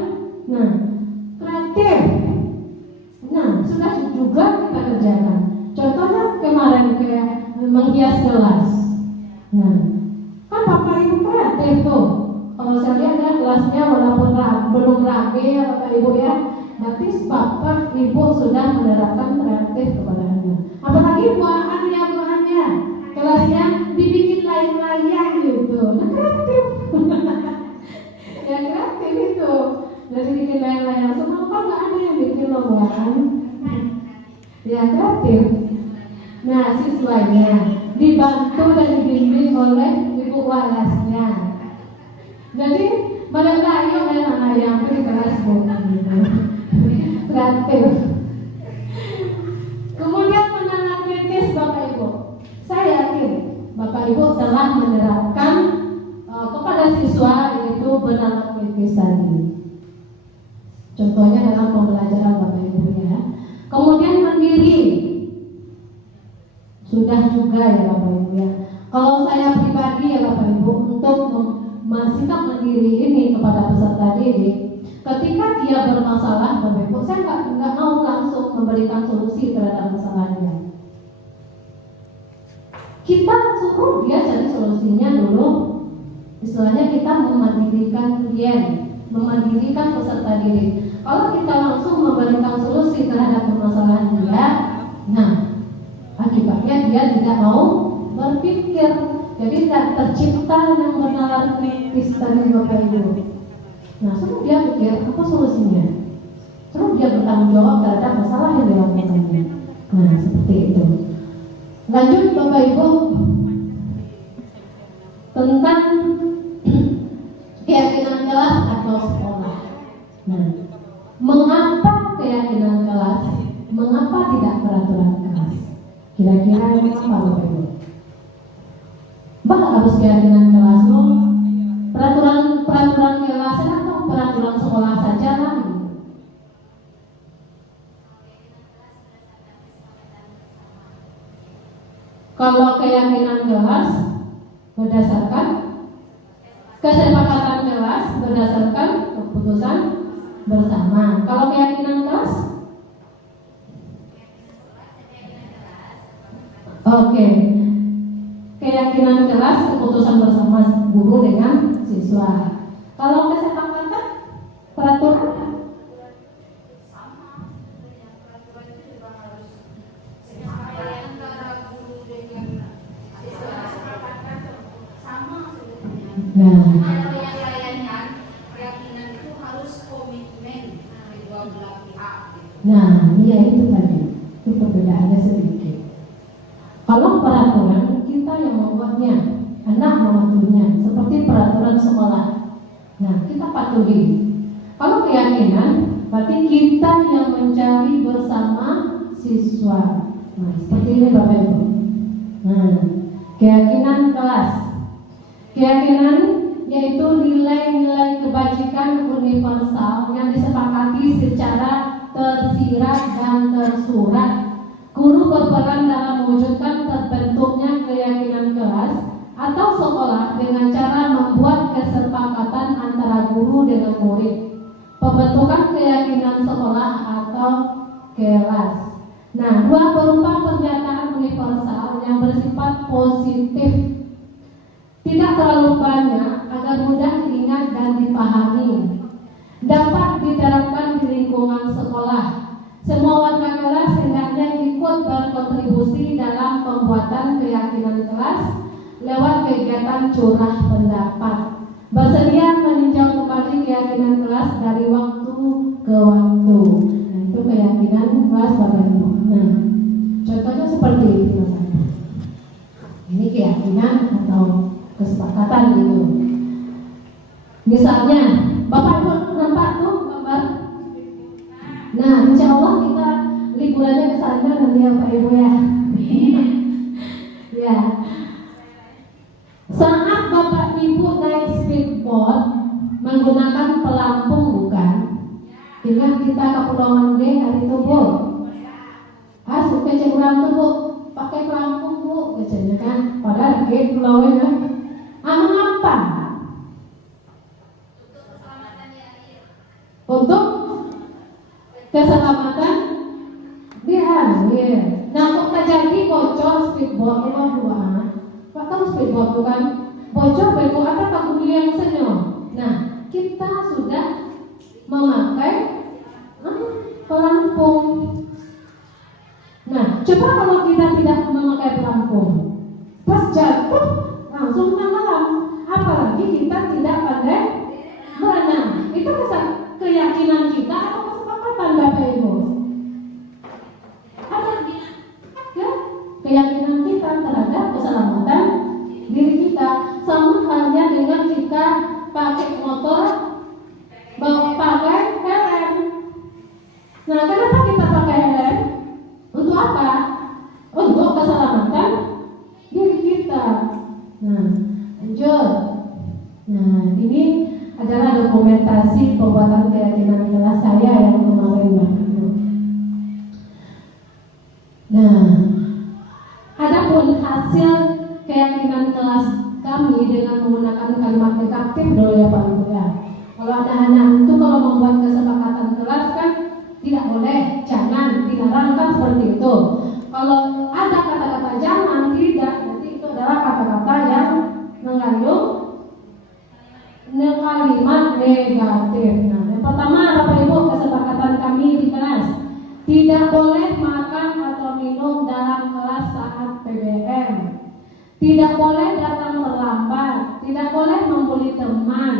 Nah, kreatif. Nah, sudah juga kita kerjakan. Contohnya kemarin kayak menghias kelas. Nah, kan Bapak Ibu kreatif tuh. Kalau saya lihat ya kelasnya walaupun belum rapi ya Bapak Ibu ya, berarti Bapak Ibu sudah menerapkan kreatif kepada anak. Apalagi buahannya kelasnya dibikin lain-lain gitu. Nah, kreatif. Ya kreatif itu. Jadi bikin lain-lain. Semua kok nggak ada yang bikin logoan. Ya kreatif. Nah, siswanya dibantu dan dibimbing oleh ibu walasnya. Jadi mereka ayo anak yang di kelas gitu. kreatif. Kemudian menengah kritis Bapak Ibu. Saya yakin Bapak Ibu telah menerapkan kepada siswa yaitu menengah kritis tadi. Contohnya dalam pembelajaran Bapak Ibu ya. Kemudian mandiri. Sudah juga ya Bapak Ibu ya. Kalau saya pribadi ya Bapak Ibu untuk sikap mandiri ini kepada peserta didik, ketika dia bermasalah Bapak Ibu, saya nggak mau langsung memberikan solusi terhadap masalahnya. Kita suruh dia cari solusinya dulu. Istilahnya kita memandirikan klien, memandirikan peserta didik. Kalau kita langsung memberikan solusi terhadap permasalahan dia, nah akibatnya dia tidak mau berpikir. Jadi tidak tercipta yang bernalar kritis tadi Bapak Ibu. Nah, suruh dia pikir apa solusinya. Suruh dia bertanggung jawab terhadap masalah yang dilakukannya. Nah, seperti itu. Lanjut Bapak Ibu tentang keyakinan kelas atau sekolah. Nah, mengapa keyakinan kelas? Mengapa tidak peraturan kelas? Kira-kira mengapa Bapak Ibu? Harus keyakinan kelas loh. Peraturan kelas atau peraturan sekolah saja lah. Kalau keyakinan kelas berdasarkan kesepakatan kelas berdasarkan keputusan bersama. Kalau keyakinan kelas, oke. Keyakinan kelas keputusan bersama guru dengan siswa. Kalau kesepakatan peraturan sama, yang peraturan itu juga harus sepakat antara guru dengan siswa, sepakatan sama sebetulnya. Kalau yang lainnya keyakinan itu harus komitmen kedua belah pihak. Nah, iya itu tadi. Itu perbedaannya sedikit. Kalau peraturan kita yang membuatnya, anak mematuhinya, seperti peraturan sekolah. Nah, kita patuhi. Kalau keyakinan, berarti kita yang mencari bersama siswa. Nah, seperti ini Bapak Ibu. Nah, keyakinan kelas. Keyakinan yaitu nilai-nilai kebajikan universal yang disepakati secara tersirat dan tersurat. Guru berperan dalam mewujudkan terbentuknya keyakinan kelas atau sekolah dengan cara membuat kesepakatan antara guru dengan murid. Pembentukan keyakinan sekolah atau kelas. Nah, dua berupa pernyataan universal yang bersifat positif, tidak terlalu banyak agar mudah diingat dan dipahami. Dapat diterapkan di lingkungan sekolah. Semua warga kelas hendaknya ikut berkontribusi dalam pembuatan keyakinan kelas lewat kegiatan curah pendapat. Bersedia meninjau kembali keyakinan kelas dari waktu ke waktu. Nah, itu keyakinan kelas Bapak Ibu. Nah, contohnya seperti itu. Ini keyakinan atau kesepakatan gitu. Misalnya, Bapak Ibu nampak tuh gambar. Nah, insya Allah kita liburannya ke sana nanti ya Pak Ibu ya. Ya. Saat Bapak Ibu naik speedboat menggunakan pelampung bukan? Ingat kita ke Pulau Mande hari itu Bu. Suka curang tuh Bu, pakai pelampung Bu, kecilnya kan? Padahal di pulaunya. Mengapa? Untuk keselamatan di air. Nah, kok terjadi bocor speedboat memang dua. Pak tahu speedboat bukan? Bocor bego atau kemudian senyum. Nah, kita sudah memakai pelampung. Nah, coba kalau kita tidak memakai pelampung, pas jatuh langsung tenggelam. Apalagi kita tidak pandai berenang. Itu keyakinan kita atau kesepakatan Bapak Ibu? Ada ya, keyakinan kita terhadap keselamatan diri kita. Sama halnya dengan kita pakai motor, pakai helm. Nah, ini adalah dokumentasi pembuatan keyakinan kelas saya yang kemarin Bapak Ibu. Nah, adapun hasil keyakinan kelas kami dengan menggunakan kalimat negatif dulu ya Pak Ibu ya. Kalau ada anak itu kalau membuat kesepakatan kelas kan tidak boleh, jangan, dilarang kan seperti itu. Kalau ada kata-kata jangan, tidak, berarti itu adalah kata-kata yang mengandung kalimat negatif. Nah, yang pertama Bapak Ibu kesepakatan kami di kelas, tidak boleh makan atau minum dalam kelas saat PBM, tidak boleh datang terlambat, tidak boleh membuli teman,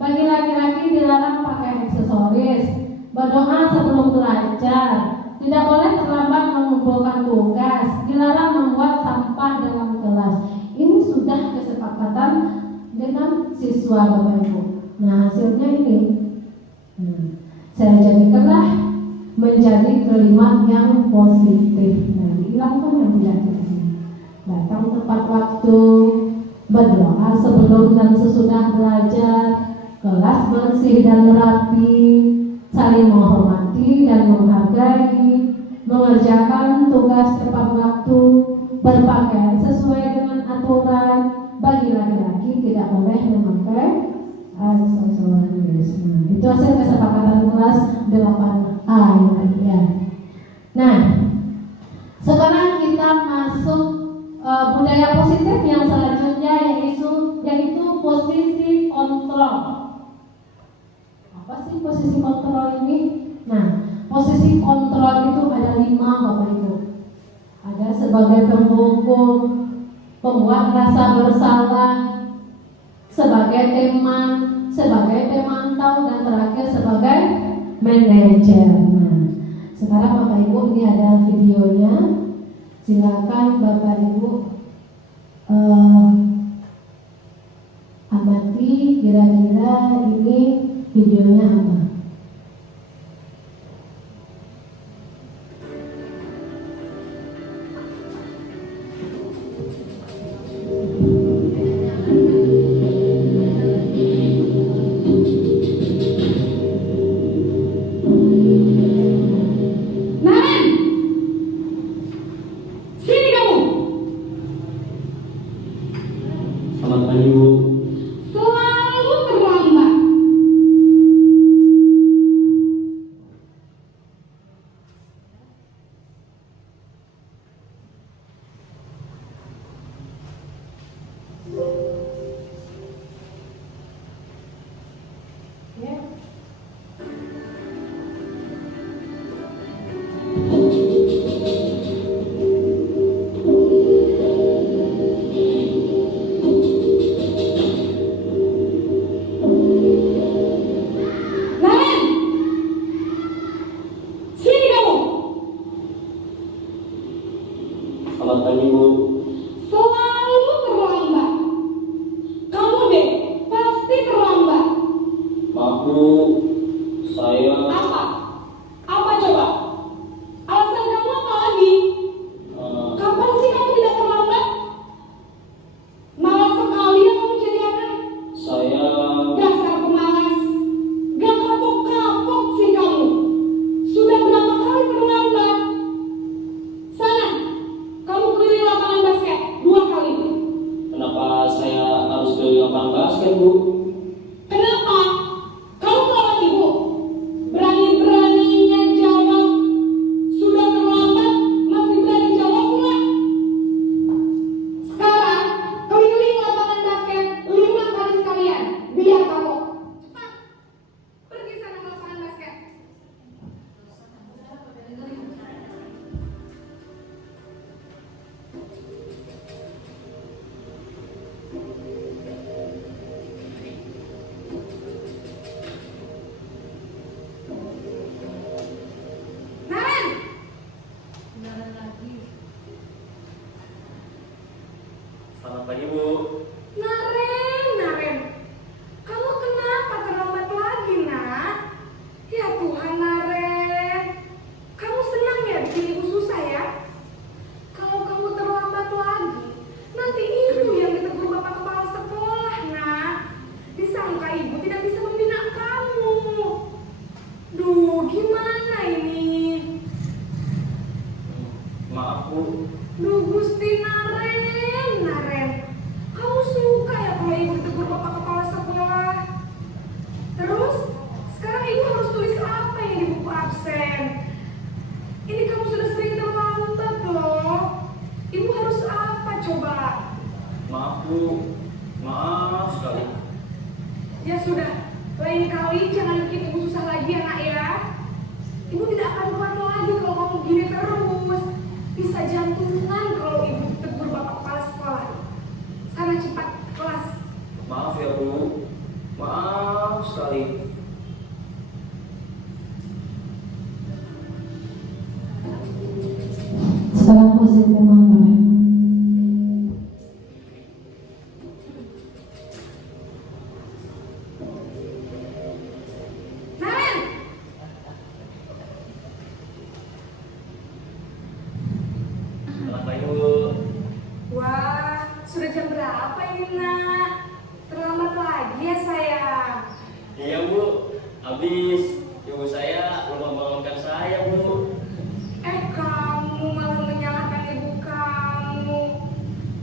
bagi laki-laki dilarang pakai aksesoris, berdoa sebelum belajar, tidak boleh terlambat mengumpulkan tugas, dilarang membuat sampah dalam kelas. Ini sudah kesepakatan dengan siswa Bapak Ibu. Nah, hasilnya ini saya jadikanlah menjadi kalimat yang positif. Nah, dihilangkan yang tidak positif. Datang tepat waktu, berdoa sebelum dan sesudah belajar, kelas bersih dan rapi, saling menghormati dan menghargai, mengerjakan tugas tepat waktu, berpakaian sesuai dengan aturan. Bagi laki-laki tidak boleh memakai aksesoris. Nah, itu hasil kesepakatan kelas 8A ya. Nah, sekarang kita masuk budaya positif yang selanjutnya yaitu posisi kontrol. Apa sih posisi kontrol ini? Nah, posisi kontrol itu ada 5 Bapak Ibu. Ada sebagai penghukum, pembuat rasa bersalah, sebagai teman, sebagai pemantau, dan terakhir sebagai manajer. Nah, sekarang Bapak Ibu ini ada videonya. Silakan Bapak Ibu amati kira-kira ini videonya apa. Selamat pagi Bu. Selalu terlambat. Namen, sini kamu. Selamat pagi Bu. Selalu terlambat. Kamu deh pasti terlambat. Maaf Bu, saya Apa? Apa coba? Alasan kamu apa lagi? Kapan sih kamu tidak terlambat? Malas sekali ya kamu jadi anak. saya Dasar pemalas. Gak kapok-kapok sih kamu. Sudah berapa kali terlambat? Sana, kamu keliling lapangan basket 2 kali. kenapa saya harus beli lapangan basket Bu? Kenapa? Kamu melawan ibu. Berani-beraninya jawab. Sudah terlambat, masih berani jawab pula. Sekarang, keliling lapangan basket 5 kali sekalian. Biar kapok. Cepat, pergi sana ke lapangan basket. Naren! Selamat pagi Bu. Naren, Naren. Kamu Ya sudah, lain kali jangan bikin ibu susah lagi ya nak ya. Ibu tidak akan kuat lagi kalau kamu gini terus. Bisa jantungan kalau ibu tegur bapak kepala sekolah. Sana cepat kelas. Maaf ya Bu, maaf sekali. Salam positif teman-teman. Naren, Selamat pagi Bu. wah sudah jam berapa ini nak? Terlambat lagi ya sayang. Iya Bu, habis ibu saya lupa bangunkan saya Bu. Kamu malah menyalahkan ibu kamu.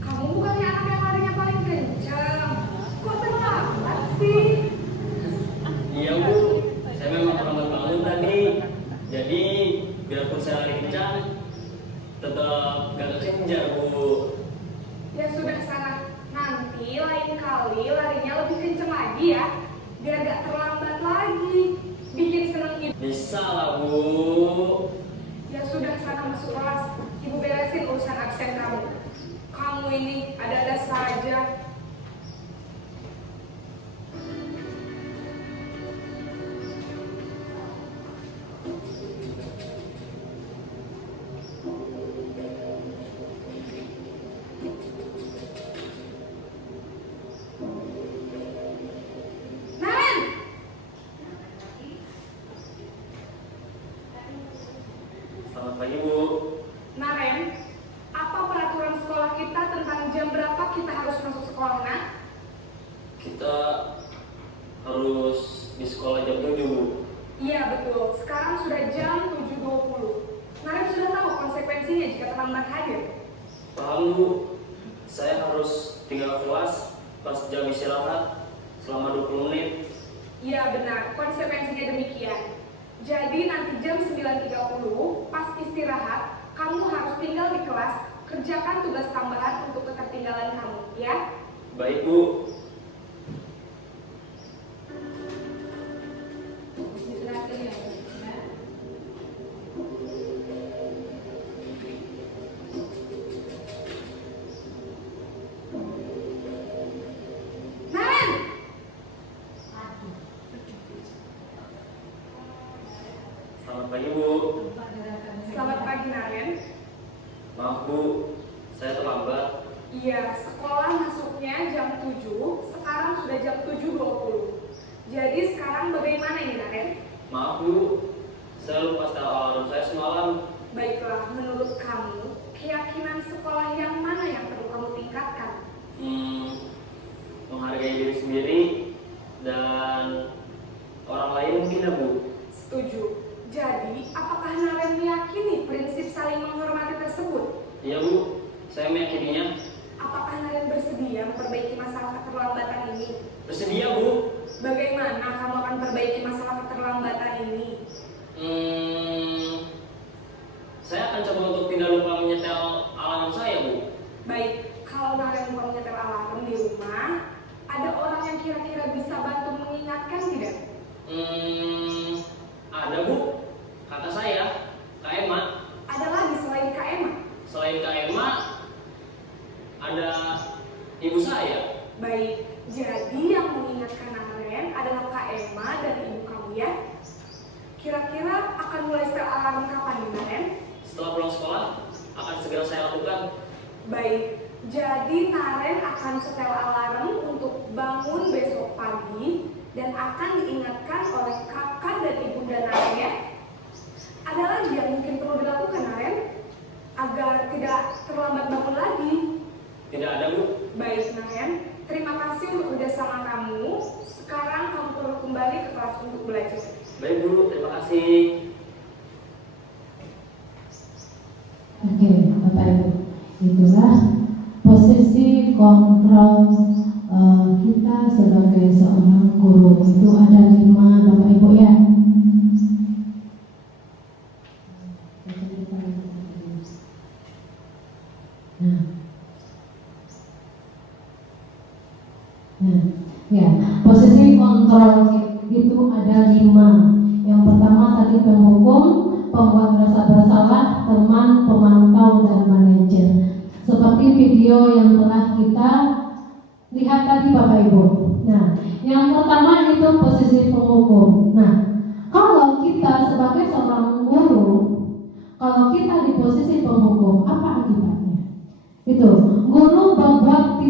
Kamu bukannya anak yang larinya paling kencang. Kok terlambat sih? Iya Bu, saya memang terlambat bangun tadi. Jadi biarpun saya lari kencang, tetap gak kekejar Bu. Ya sudah sana. Nanti lain kali larinya lebih kencang lagi ya. Biar gak terlambat lagi. Bikin seneng ibu. Bisa lah Bu. Ya sudah sana masuk kelas. Ibu beresin urusan absen kamu. Kamu ini ada-ada saja. Naren! Selamat pagi Bu. Naren, apa peraturan sekolah kita tentang jam berapa kita harus masuk sekolah, nak? Kita harus di sekolah jam 7 Bu. Iya betul, sekarang sudah jam 7.20. Naren sudah tahu konsekuensinya jika terlambat hadir. Paham Bu, saya harus tinggal kelas pas jam istirahat selama 20 menit. Iya benar, konsekuensinya demikian. Jadi nanti jam 9.30 pas istirahat, kamu harus tinggal di kelas, kerjakan tugas tambahan untuk ketertinggalan kamu, ya? Baik Bu. Naren! Selamat pagi Bu. Selamat pagi Naren. Maaf Bu, saya terlambat. Iya, sekolah masuknya jam 7, sekarang sudah jam 7.20. Jadi sekarang bagaimana ini Naren? Maaf Bu, saya lupa setel alarm saya semalam. Baiklah, menurut kamu, keyakinan sekolah yang mana yang perlu kamu tingkatkan? Menghargai diri sendiri dan orang lain mungkin ya Bu. Setuju. Jadi, apakah Naren meyakini prinsip saling menghormati tersebut? Iya Bu, saya meyakininya. Apakah Naren bersedia memperbaiki masalah keterlambatan ini? Bersedia Bu. Bagaimana kamu akan perbaiki masalah keterlambatan ini? Saya akan coba untuk tidak lupa menyetel alarm saya Bu. Baik, kalau Naren lupa menyetel alarm di rumah, ada orang yang kira-kira bisa bantu mengingatkan tidak? Ada Bu, kata saya, Kak Emma. Ada lagi selain Kak Emma? Selain Kak Emma, ada ibu saya. Baik, jadi yang mengingatkan Naren adalah Kak Emma dan ibu kamu ya? Kira-kira akan mulai setel alarm kapan nih Naren? Setelah pulang sekolah, akan segera saya lakukan. Baik, jadi Naren akan setel alarm untuk bangun besok pagi dan akan diingatkan oleh kakak dan ibunda Naren ya. Ada lagi yang mungkin perlu dilakukan Naren agar tidak terlambat bangun lagi. Tidak ada Bu. Baik Naren, terima kasih untuk kerjasama kamu. Sekarang kamu perlu kembali ke kelas untuk belajar. Baik Bu, terima kasih. Oke, Bapak Ibu, itulah posisi kontrol kita sebagai seorang guru. Itu ada 5 Bapak Ibu ya. Nah, ya, posisi kontrol itu ada 5. Yang pertama tadi penghukum, pembuat merasa bersalah, teman, pemantau, dan manajer. Seperti video yang telah kita lihat tadi Bapak Ibu. Nah, yang pertama itu posisi penghukum. Nah, kalau kita sebagai seorang guru, kalau kita di posisi penghukum, apa akibatnya? Itu guru berbuat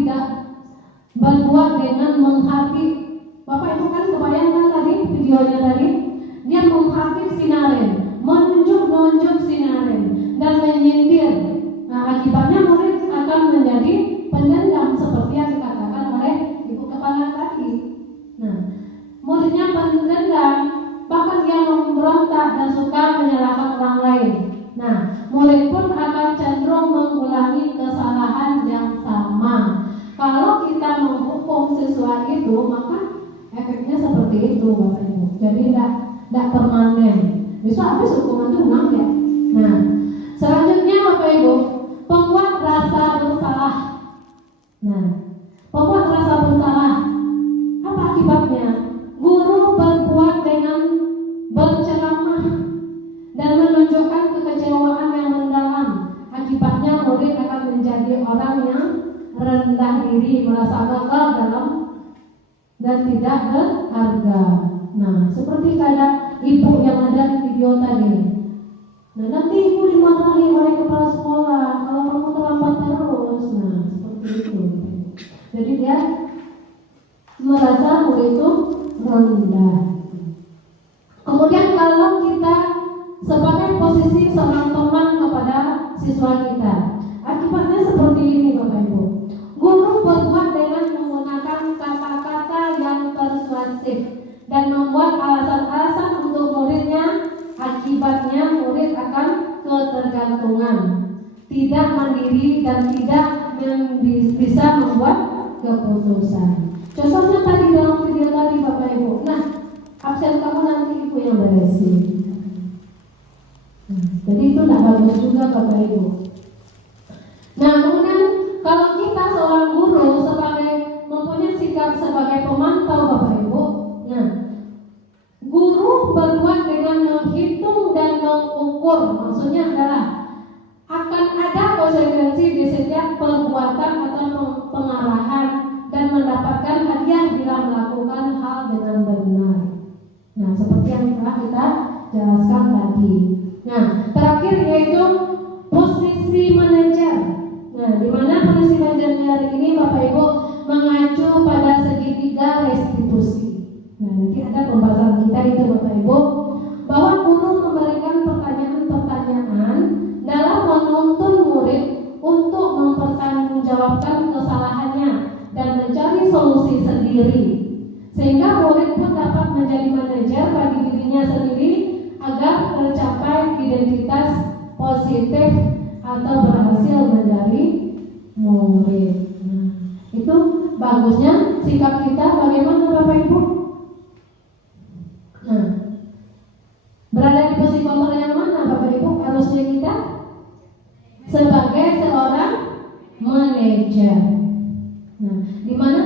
dengan menghakimi. Bapak Ibu kan kebayangkan tadi videonya tadi, dia menghakimi si Naren, menunjuk si Naren, dan menyindir. Nah, akibatnya murid akan menjadi pendendam seperti yang dikatakan oleh ibu kepala tadi. Nah, muridnya pendendam, bahkan dia memberontak dan suka menyalahkan orang lain. Nah, murid pun akan cenderung mengulangi kesalahan yang sama. Kalau kita menghukum siswa itu, maka efeknya seperti itu, Bapak Ibu. Jadi tidak permanen. Bisa habis hukuman itu menang ya. Nah, selanjutnya Bapak Ibu, pembuat rasa bersalah. Nah, pembuat rasa bersalah, apa akibatnya? Guru berbuat dengan berceramah dan menunjukkan kekecewaan yang mendalam. Akibatnya murid akan menjadi orang yang rendah diri, merasa gagal dalam dan tidak berharga. Nah, seperti kayak ibu yang ada di video tadi. Nah, nanti ibu dimarahi oleh kepala sekolah kalau kamu terlambat terus. Nah, seperti itu. Jadi dia merasa murid itu rendah. Kemudian kalau kita sebagai posisi seorang teman kepada siswa kita, akibatnya seperti ini Bapak Ibu. Guru berbuat dengan menggunakan kata-kata yang persuasif dan membuat alasan-alasan untuk muridnya. Akibatnya murid akan ketergantungan, tidak mandiri dan tidak bisa membuat keputusan. Contohnya tadi dalam video tadi Bapak Ibu. Nah, absen kamu nanti ibu yang beresin. Jadi itu tidak bagus juga Bapak Ibu. Nah, kemudian kalau kita seorang guru mempunyai sikap sebagai pemantau Bapak Ibu. Nah, guru berbuat dengan menghitung dan mengukur. Maksudnya adalah akan ada konsekuensi di setiap perbuatan atau pengarahan dan mendapatkan hadiah bila melakukan hal dengan benar. Nah, seperti yang telah kita jelaskan tadi. Nah, terakhir yaitu posisi manajer. Nah, di mana posisi manajer ini Bapak Ibu mengacu pada segitiga restitusi. Nah, nanti ada pembahasan kita itu Bapak Ibu, bahwa guru memberikan pertanyaan-pertanyaan dalam menuntun murid untuk mempertanggungjawabkan kesalahannya dan mencari solusi sendiri, sehingga murid pun dapat menjadi manajer bagi dirinya sendiri agar tercapai identitas positif atau berhasil menjadi murid. Nah, itu bagusnya sikap kita bagaimana Bapak Ibu? Nah, berada di posisi kontrol yang mana Bapak Ibu? Harusnya kita sebagai seorang manajer. Nah, di mana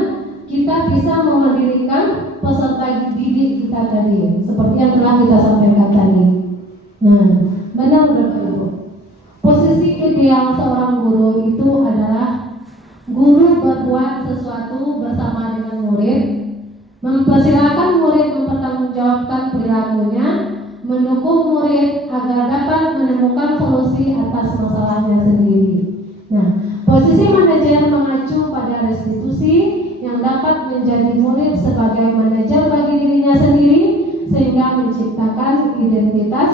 kita bisa memandirikan peserta didik kita tadi, seperti yang telah kita sampaikan tadi. Nah, benar Bapak Ibu. Posisi ideal seorang guru itu adalah guru berbuat sesuatu bersama dengan murid, mempersilahkan murid mempertanggungjawabkan perilakunya, mendukung murid agar dapat menemukan solusi atas masalahnya sendiri. Nah, posisi manajer mengacu pada restitusi yang dapat menjadi murid sebagai manajer bagi dirinya sendiri sehingga menciptakan identitas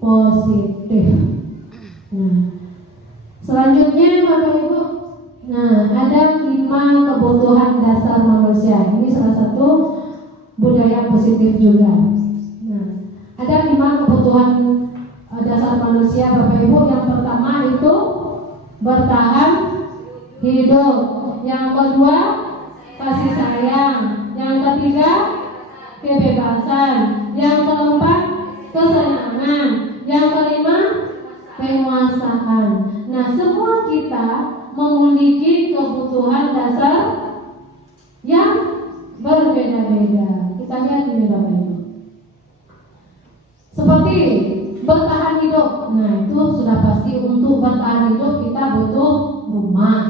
positif. Nah, selanjutnya Bapak Ibu, nah ada 5 kebutuhan dasar manusia. Ini salah satu budaya positif juga. Nah, ada 5 kebutuhan dasar manusia Bapak Ibu. Yang pertama itu bertahan hidup. Yang kedua kasih sayang. Yang ketiga kebebasan. Yang keempat kesenangan. Yang kelima penguasaan. Nah, semua kita memiliki kebutuhan dasar yang berbeda-beda. berbeda. Kita lihat ini Bapak Ibu. Seperti bertahan hidup. Nah, itu sudah pasti untuk bertahan hidup kita butuh rumah,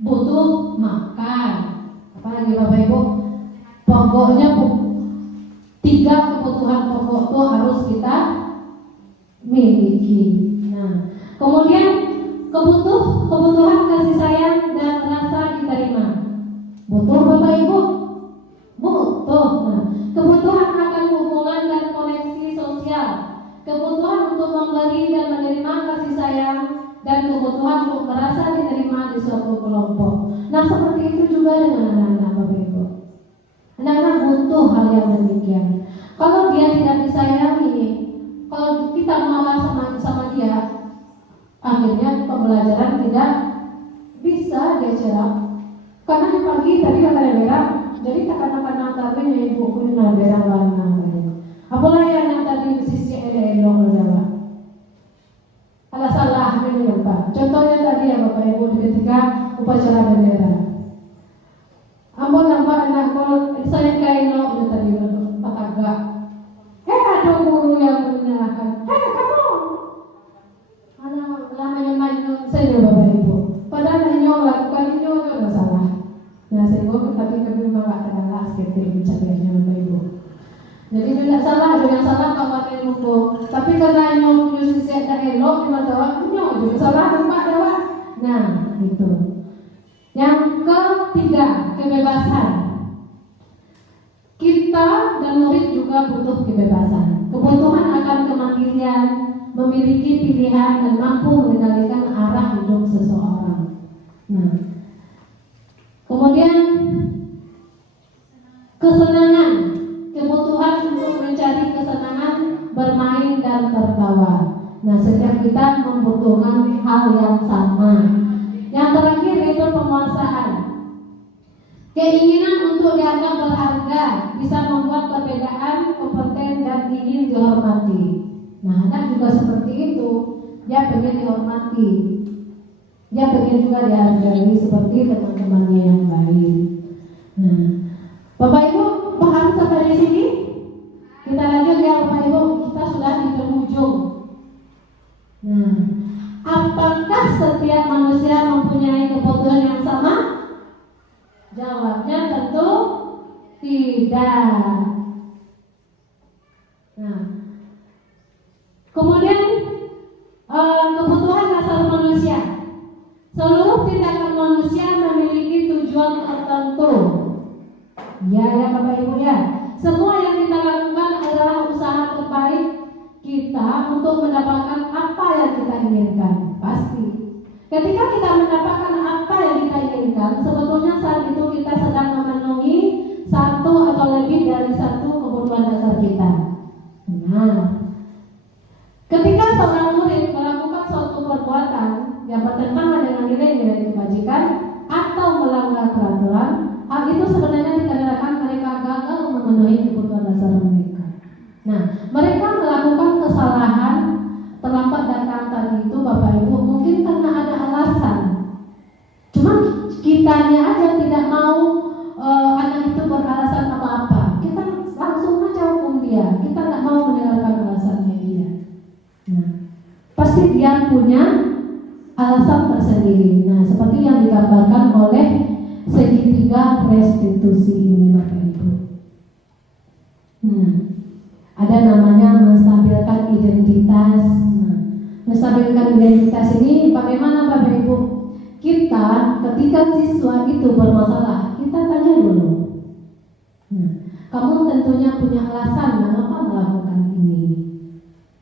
butuh makan. Apalagi Bapak Ibu? Pokoknya 3 kebutuhan pokok itu harus kita miliki. Nah, kemudian kebutuhan kasih sayang dan rasa diterima. Butuh Bapak Ibu? Butuh. Nah, kebutuhan akan hubungan dan koneksi sosial, kebutuhan untuk memberi dan menerima kasih sayang, dan kebutuhan untuk merasa diterima di suatu kelompok. Nah, seperti itu juga dengan anak-anak Bapak Ibu. Anak-anak butuh hal yang demikian. Kalau dia tidak disayangi, kalau kita malah sama dia, akhirnya pembelajaran tidak bisa dia cerap. Karena pagi tadi ada merah, jadi anak-anak tadi yang ibu punya merah warna. Apalagi anak tadi sisi elok berapa? Ada salah ini ya Pak. Contohnya tadi ya Bapak Ibu ketika upacara bendera. Ampun nampak anak kalau saya kaino itu tadi Pak Agak. Ada guru yang menyalahkan. Kamu. Anak lamanya main saya Bapak Ibu. Padahal hanya lakukan itu sudah salah. Nah saya tapi kami malah kenal seperti bicaranya Bapak Ibu. Jadi tidak salah, ada yang salah kawan ilmu. Tapi karena yang punya sisi ada elok, cuma tahu punya juga salah nampak dawa. Nah itu. Yang ketiga, kebebasan. Kita dan murid juga butuh kebebasan. Kebutuhan akan kemandirian, memiliki pilihan dan mampu mengendalikan arah hidup seseorang. Nah, kemudian kesenangan, kebutuhan untuk mencari kesenangan, bermain dan tertawa. Nah, setiap kita membutuhkan hal yang sama. Yang terakhir yaitu penguasaan. Keinginan untuk dianggap berharga, bisa membuat perbedaan, kompeten dan ingin dihormati. Nah, anak juga seperti itu. Dia pengen dihormati. Dia pengen juga dihargai seperti teman-temannya yang lain. Nah, Bapak Ibu paham sampai di sini? Kita lanjut ya Bapak Ibu. Kita sudah di penghujung. Nah, apakah setiap manusia mempunyai kebutuhan yang sama? Jawabnya tentu tidak. Nah, kemudian kebutuhan dasar manusia. Seluruh tindakan manusia memiliki tujuan tertentu. Ya Bapak Ibu ya. Semua yang kita lakukan adalah usaha terbaik kita untuk mendapatkan apa yang kita inginkan. Pasti. Ketika kita mendapatkan apa yang kita inginkan, sebetulnya saat itu kita sedang memenuhi satu atau lebih dari satu kebutuhan dasar kita. Nah, ketika seorang murid melakukan suatu perbuatan yang bertentangan dengan nilai-nilai kebajikan atau melanggar peraturan, hal itu sebenarnya dikarenakan mereka gagal memenuhi kebutuhan dasar mereka. Nah, mereka melakukan kesalahan terlambat datang tadi itu Bapak Ibu mungkin karena ada alasan. Cuma kitanya aja tidak mau anak itu beralasan apa-apa. Kita langsung aja hukum dia. Kita nggak mau mendengarkan alasannya dia. Nah, pasti dia punya alasan tersendiri. Nah, seperti yang digambarkan oleh segitiga restitusi ini Bapak Ibu. Ada namanya menstabilkan identitas. Menstabilkan identitas ini bagaimana Bapak Ibu? Kita ketika siswa itu bermasalah, kita tanya dulu. Kamu tentunya punya alasan mengapa melakukan ini.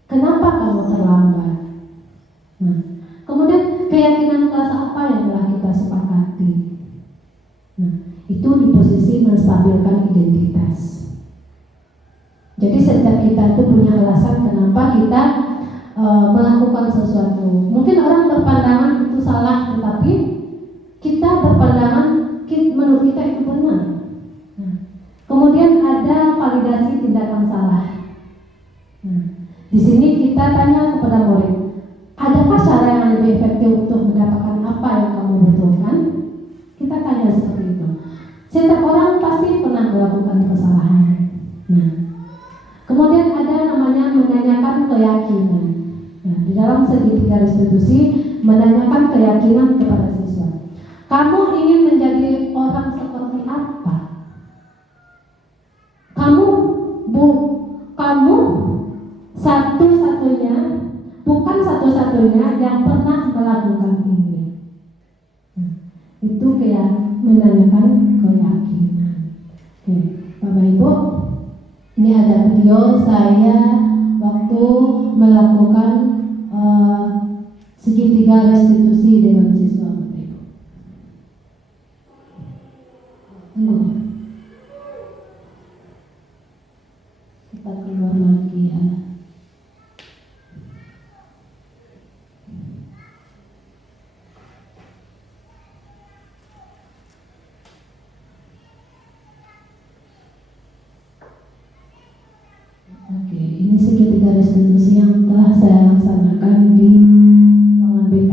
Kenapa kamu terlambat? Kemudian keyakinan kelas apa yang telah kita sepakati? Itu di posisi menstabilkan identitas. Jadi setiap kita itu punya alasan kenapa kita melakukan sesuatu. Mungkin orang berpandangan itu salah, tetapi kita berpandangan menurut kita itu benar. Kemudian ada validasi tindakan salah. Di sini kita tanya kepada murid, adakah cara yang lebih efektif untuk mendapatkan apa yang kamu butuhkan? Kita tanya seperti itu. Setiap orang pasti pernah pernah melakukan kesalahan. Nah, kemudian ada namanya menanyakan keyakinan. Nah, di dalam segitiga restitusi menanyakan keyakinan kepada siswa. Kamu ingin menjadi orang seperti apa? Kamu satu-satunya, bukan satu-satunya yang pernah melakukan ini. Nah, itu kayak menanyakan keyakinan. Oke, Bapak Ibu, ini ada video saya waktu melakukan segitiga restitusi dengan siswa Bapak Ibu. Tunggu. Kita keluar lagi ya. Oke, ini segitiga restitusi yang telah saya laksanakan di ruangan BK.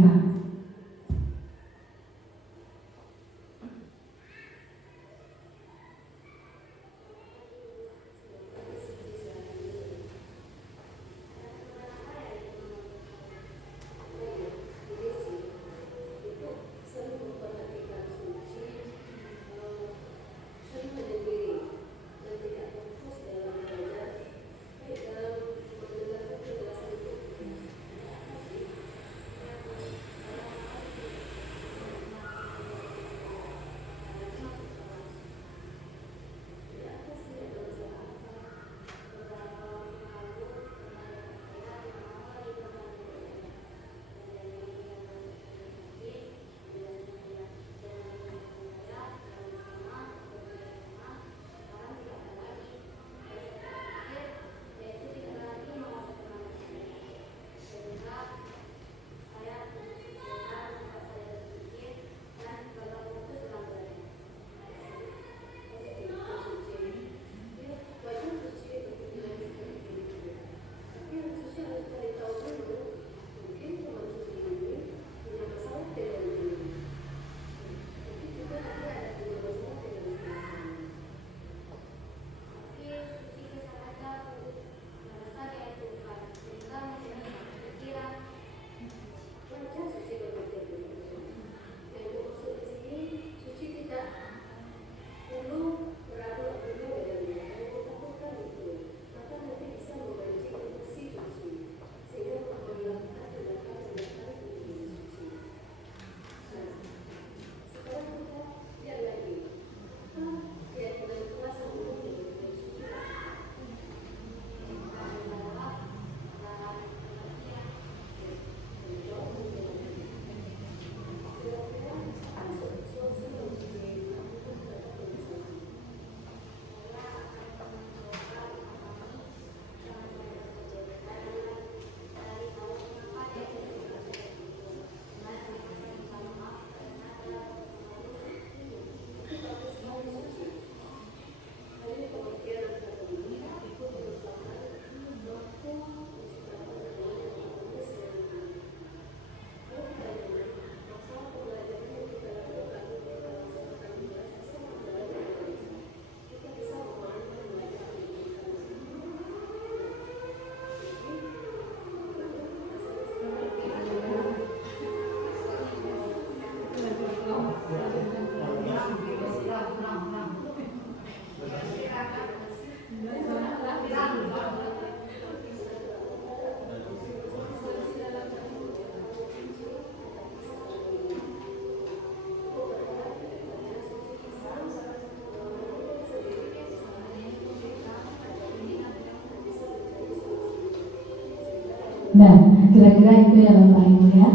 Nah, kira-kira itu ya Bapak Ibu ya,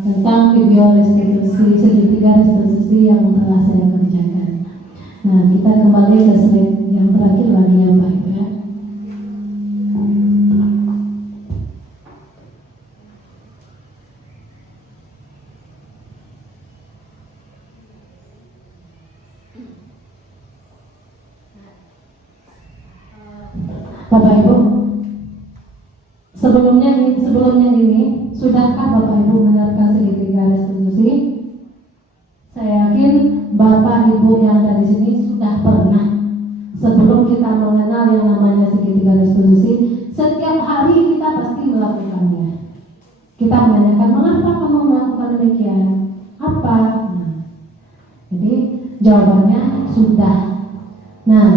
tentang video restitusi, segitiga restitusi yang telah saya kerjakan. Nah, kita kembali ke slide yang terakhir lagi ya Bapak Ibu ya. Bapak Ibu, sebelumnya ini sudahkah Bapak Ibu menerapkan segitiga restitusi? Saya yakin Bapak Ibu yang ada di sini sudah pernah, sebelum kita mengenal yang namanya segitiga restitusi, setiap hari kita pasti melakukannya. Kita menanyakan, mengapa kamu melakukan demikian? Apa? Nah, jadi jawabannya sudah. Nah,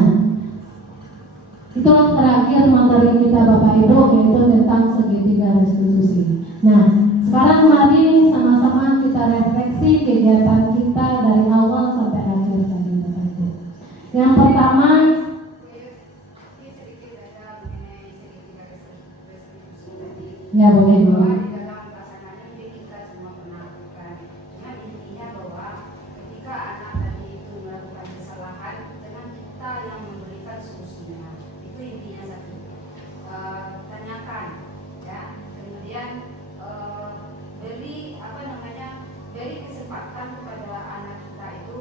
itulah terakhir materi kita Bapak Ibu, yaitu tentang segitiga restitusi. Nah, sekarang mari sama-sama kita refleksi kegiatan kita dari awal sampai akhir tadi Bapak Ibu. Yang pertama, Ini sedikit ada mengenai segitiga restitusi tadi. ya boleh Bu. Bahwa di dalam pelaksanaan ini kita semua pernah lakukan. Cuma intinya bahwa ketika anak tadi itu melakukan kesalahan, dengan kita yang memberikan solusinya. Itu intinya satu. Tanyakan, ya. Kemudian beri kesempatan kepada anak kita itu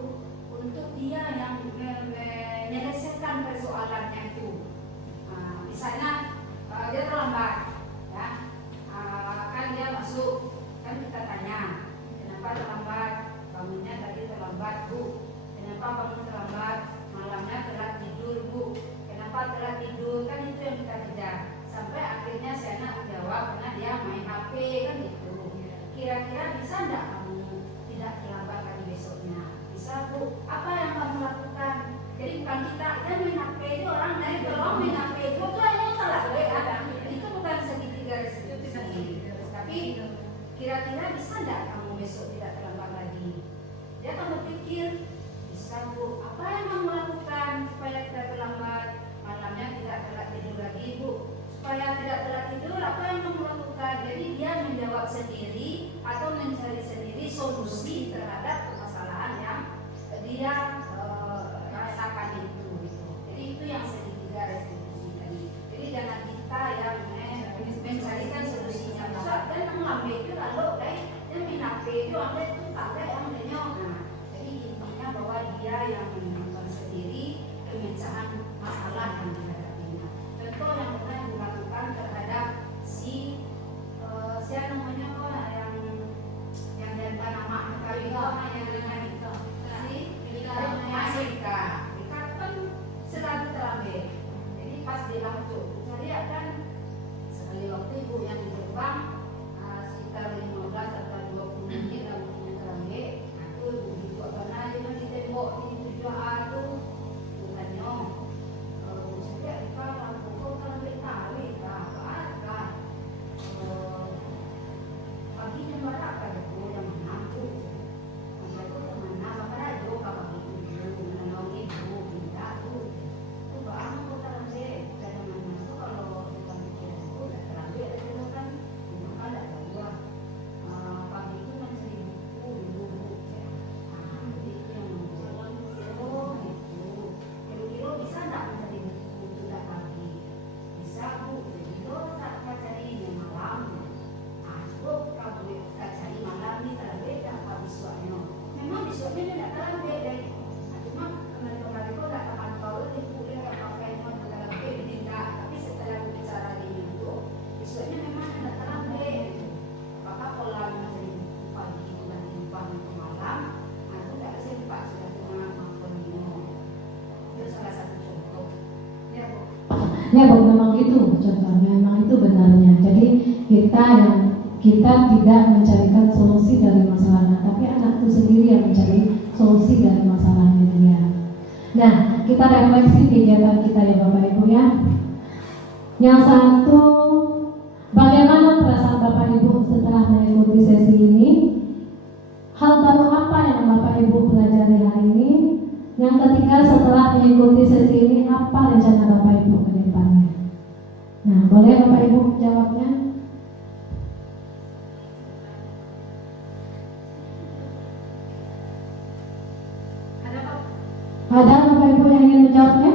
untuk dia yang menyelesaikan persoalannya itu. Misalnya dia terlambat, ya. Kan dia masuk, kan kita tanya, kenapa terlambat? Bangunnya tadi terlambat, Bu. Kenapa bangun terlambat? Malamnya telat tidur, Bu. Kenapa telat tidur? Kan itu yang kita kejar. Sampai akhirnya si anak menjawab karena dia main HP, kan gitu. Kira-kira bisa enggak kamu tidak terlambat lagi besoknya? Bisa, Bu. Apa yang kamu lakukan? Jadi bukan kita main HP itu orang naik tolong main HP itu yang salah, ada. Itu bukan segitiga restitusi. Tapi kira-kira bisa enggak kamu besok tidak terlambat lagi? Dia akan berpikir, bisa, Bu. Apa yang kamu lakukan supaya tidak terlambat? Malamnya tidak telat tidur lagi, Bu. Supaya tidak telat tidur, apa yang kamu lakukan? Jadi dia menjawab sendiri atau mencari sendiri solusi terhadap permasalahan yang dia rasakan itu. Jadi itu yang segitiga restitusi tadi. Jadi jangan kita yang mencarikan solusinya. Dan mengambil itu lalu dia mengambil itu ambil itu tanda yang menyok. Jadi intinya bahwa dia yang menemukan sendiri pemecahan masalah yang dihadapinya. Contoh yang pernah dilakukan terhadap siapa namanya kok yang dan nama kali itu yang dengan itu Rika kan selalu terlambat. Jadi pas dia langsung saya kan sekali waktu ibu yang di depan sekitar 15 atau 20 menit langsung terlambat. Aku begitu apa aja di tembok di 7A itu bukannya saya Rika langsung kok terlambat kali apa paginya berapa itu yang menantu sampai itu kemana apa aja kalau itu menolong ibu pindah tuh itu bang kok terlambat dan mana kalau bukan itu udah terlambat itu kan ada dua pagi itu mencari buku dulu ya. Jadi itu yang itu kira-kira bisa nggak mencari buku itu nggak pagi bisa Bu jadi lo tak cari yang malam. Kalau kita cari malam ini terlambat apa besoknya? Memang besoknya tidak terlambat deh. Cuma kemarin-kemarin itu nggak tahan tahu di kuliah apa yang mau terlambat tidak. Tapi setelah bicara ini itu besoknya memang tidak terlambat. Apakah pola menjadi pagi dan lupa ke malam? Aku tidak sempat sudah cuma makan minum. Itu salah satu contoh. Ya Bu. Ya Bu, memang itu contohnya, memang itu benarnya. Jadi kita tidak mencarikan solusi dari masalahnya, tapi anak itu sendiri yang mencari solusi dari masalahnya dia. Nah, kita refleksi kegiatan kita ya Bapak Ibu ya. Yang satu, bagaimana perasaan Bapak Ibu setelah mengikuti sesi ini? Hal baru apa yang Bapak Ibu pelajari hari ini? Yang ketiga, setelah mengikuti sesi ini, apa rencana Bapak Ibu ke depannya? Nah, boleh Bapak Ibu jawabnya? Ada Bapak Ibu yang ingin menjawabnya?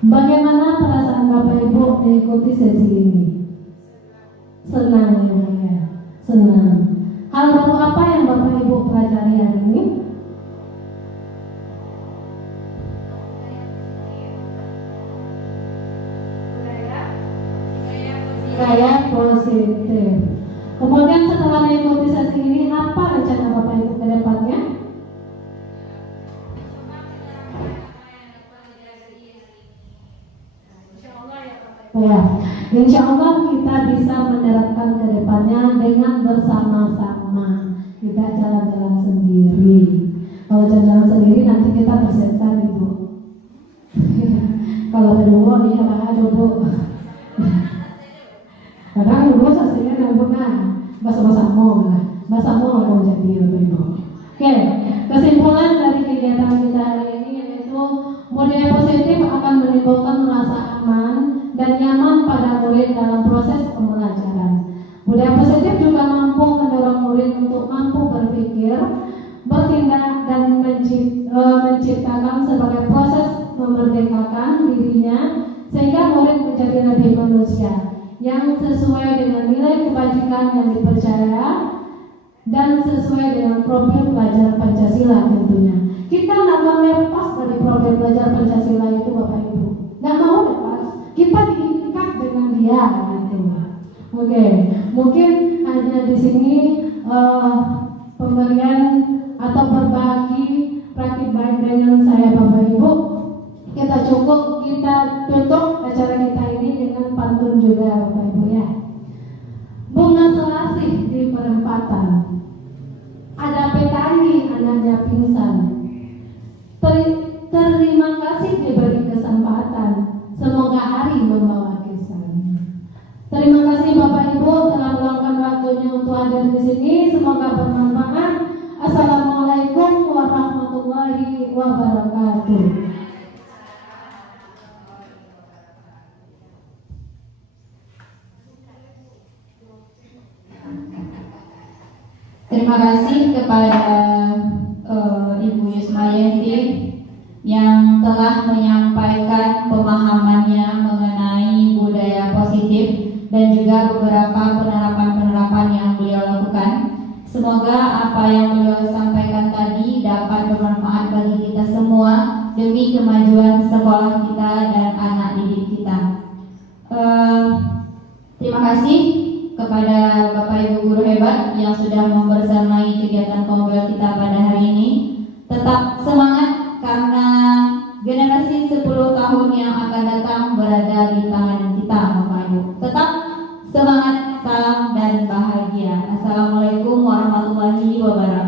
Bagaimana perasaan Bapak Ibu mengikuti sesi ini? Senang ya, senang. Hal baru apa yang Bapak Ibu pelajari hari ini? Budaya positif. Kemudian setelah mengikuti sesi sendiri apa rencana Bapak Ibu ke depannya? Ya, insya Allah kita bisa menerapkan ke depannya dengan bersama-sama. Kita jalan-jalan sendiri. Kalau jalan-jalan sendiri nanti kita tersetan Ibu. Kalau berdua dia lah duduk. Kadang dulu saksinya nambah bahasa mau jadi Bapak Ibu. Oke, kesimpulan dari kegiatan kita hari ini yaitu budaya positif akan menimbulkan rasa aman dan nyaman pada murid dalam proses pembelajaran. Budaya positif juga mampu mendorong murid untuk mampu berpikir, bertindak dan menciptakan sebagai proses memerdekakan dirinya sehingga murid menjadi lebih manusia yang sesuai dengan nilai kebajikan yang dipercaya dan sesuai dengan profil belajar Pancasila tentunya. Kita nggak mau lepas dari profil belajar Pancasila itu Bapak Ibu, nggak mau lepas. Kita diikat dengan dia gitu. Oke, mungkin hanya di sini pemberian atau berbagi praktik baik dengan saya Bapak Ibu. Kita tutup acara kita ini dengan pantun juga Bapak Ibu ya. Bunga selasih di perempatan, ada petani anaknya pingsan. Terima kasih diberi kesempatan, semoga hari membawa kisah. Terima kasih Bapak Ibu telah meluangkan waktunya untuk hadir di sini. Semoga bermanfaat. Assalamualaikum warahmatullahi wabarakatuh. Terima kasih kepada Ibu Yusmayanti yang telah menyampaikan pemahamannya mengenai budaya positif dan juga beberapa penerapan-penerapan yang beliau lakukan. Semoga apa yang beliau sampaikan tadi dapat bermanfaat bagi kita semua demi kemajuan sekolah kita dan anak didik kita. Terima kasih kepada Bapak Ibu guru hebat yang sudah membersamai kegiatan Kombel kita pada hari ini. Tetap semangat karena generasi 10 tahun yang akan datang berada di tangan kita Bapak Ibu. Tetap semangat, salam dan bahagia. Assalamualaikum warahmatullahi wabarakatuh.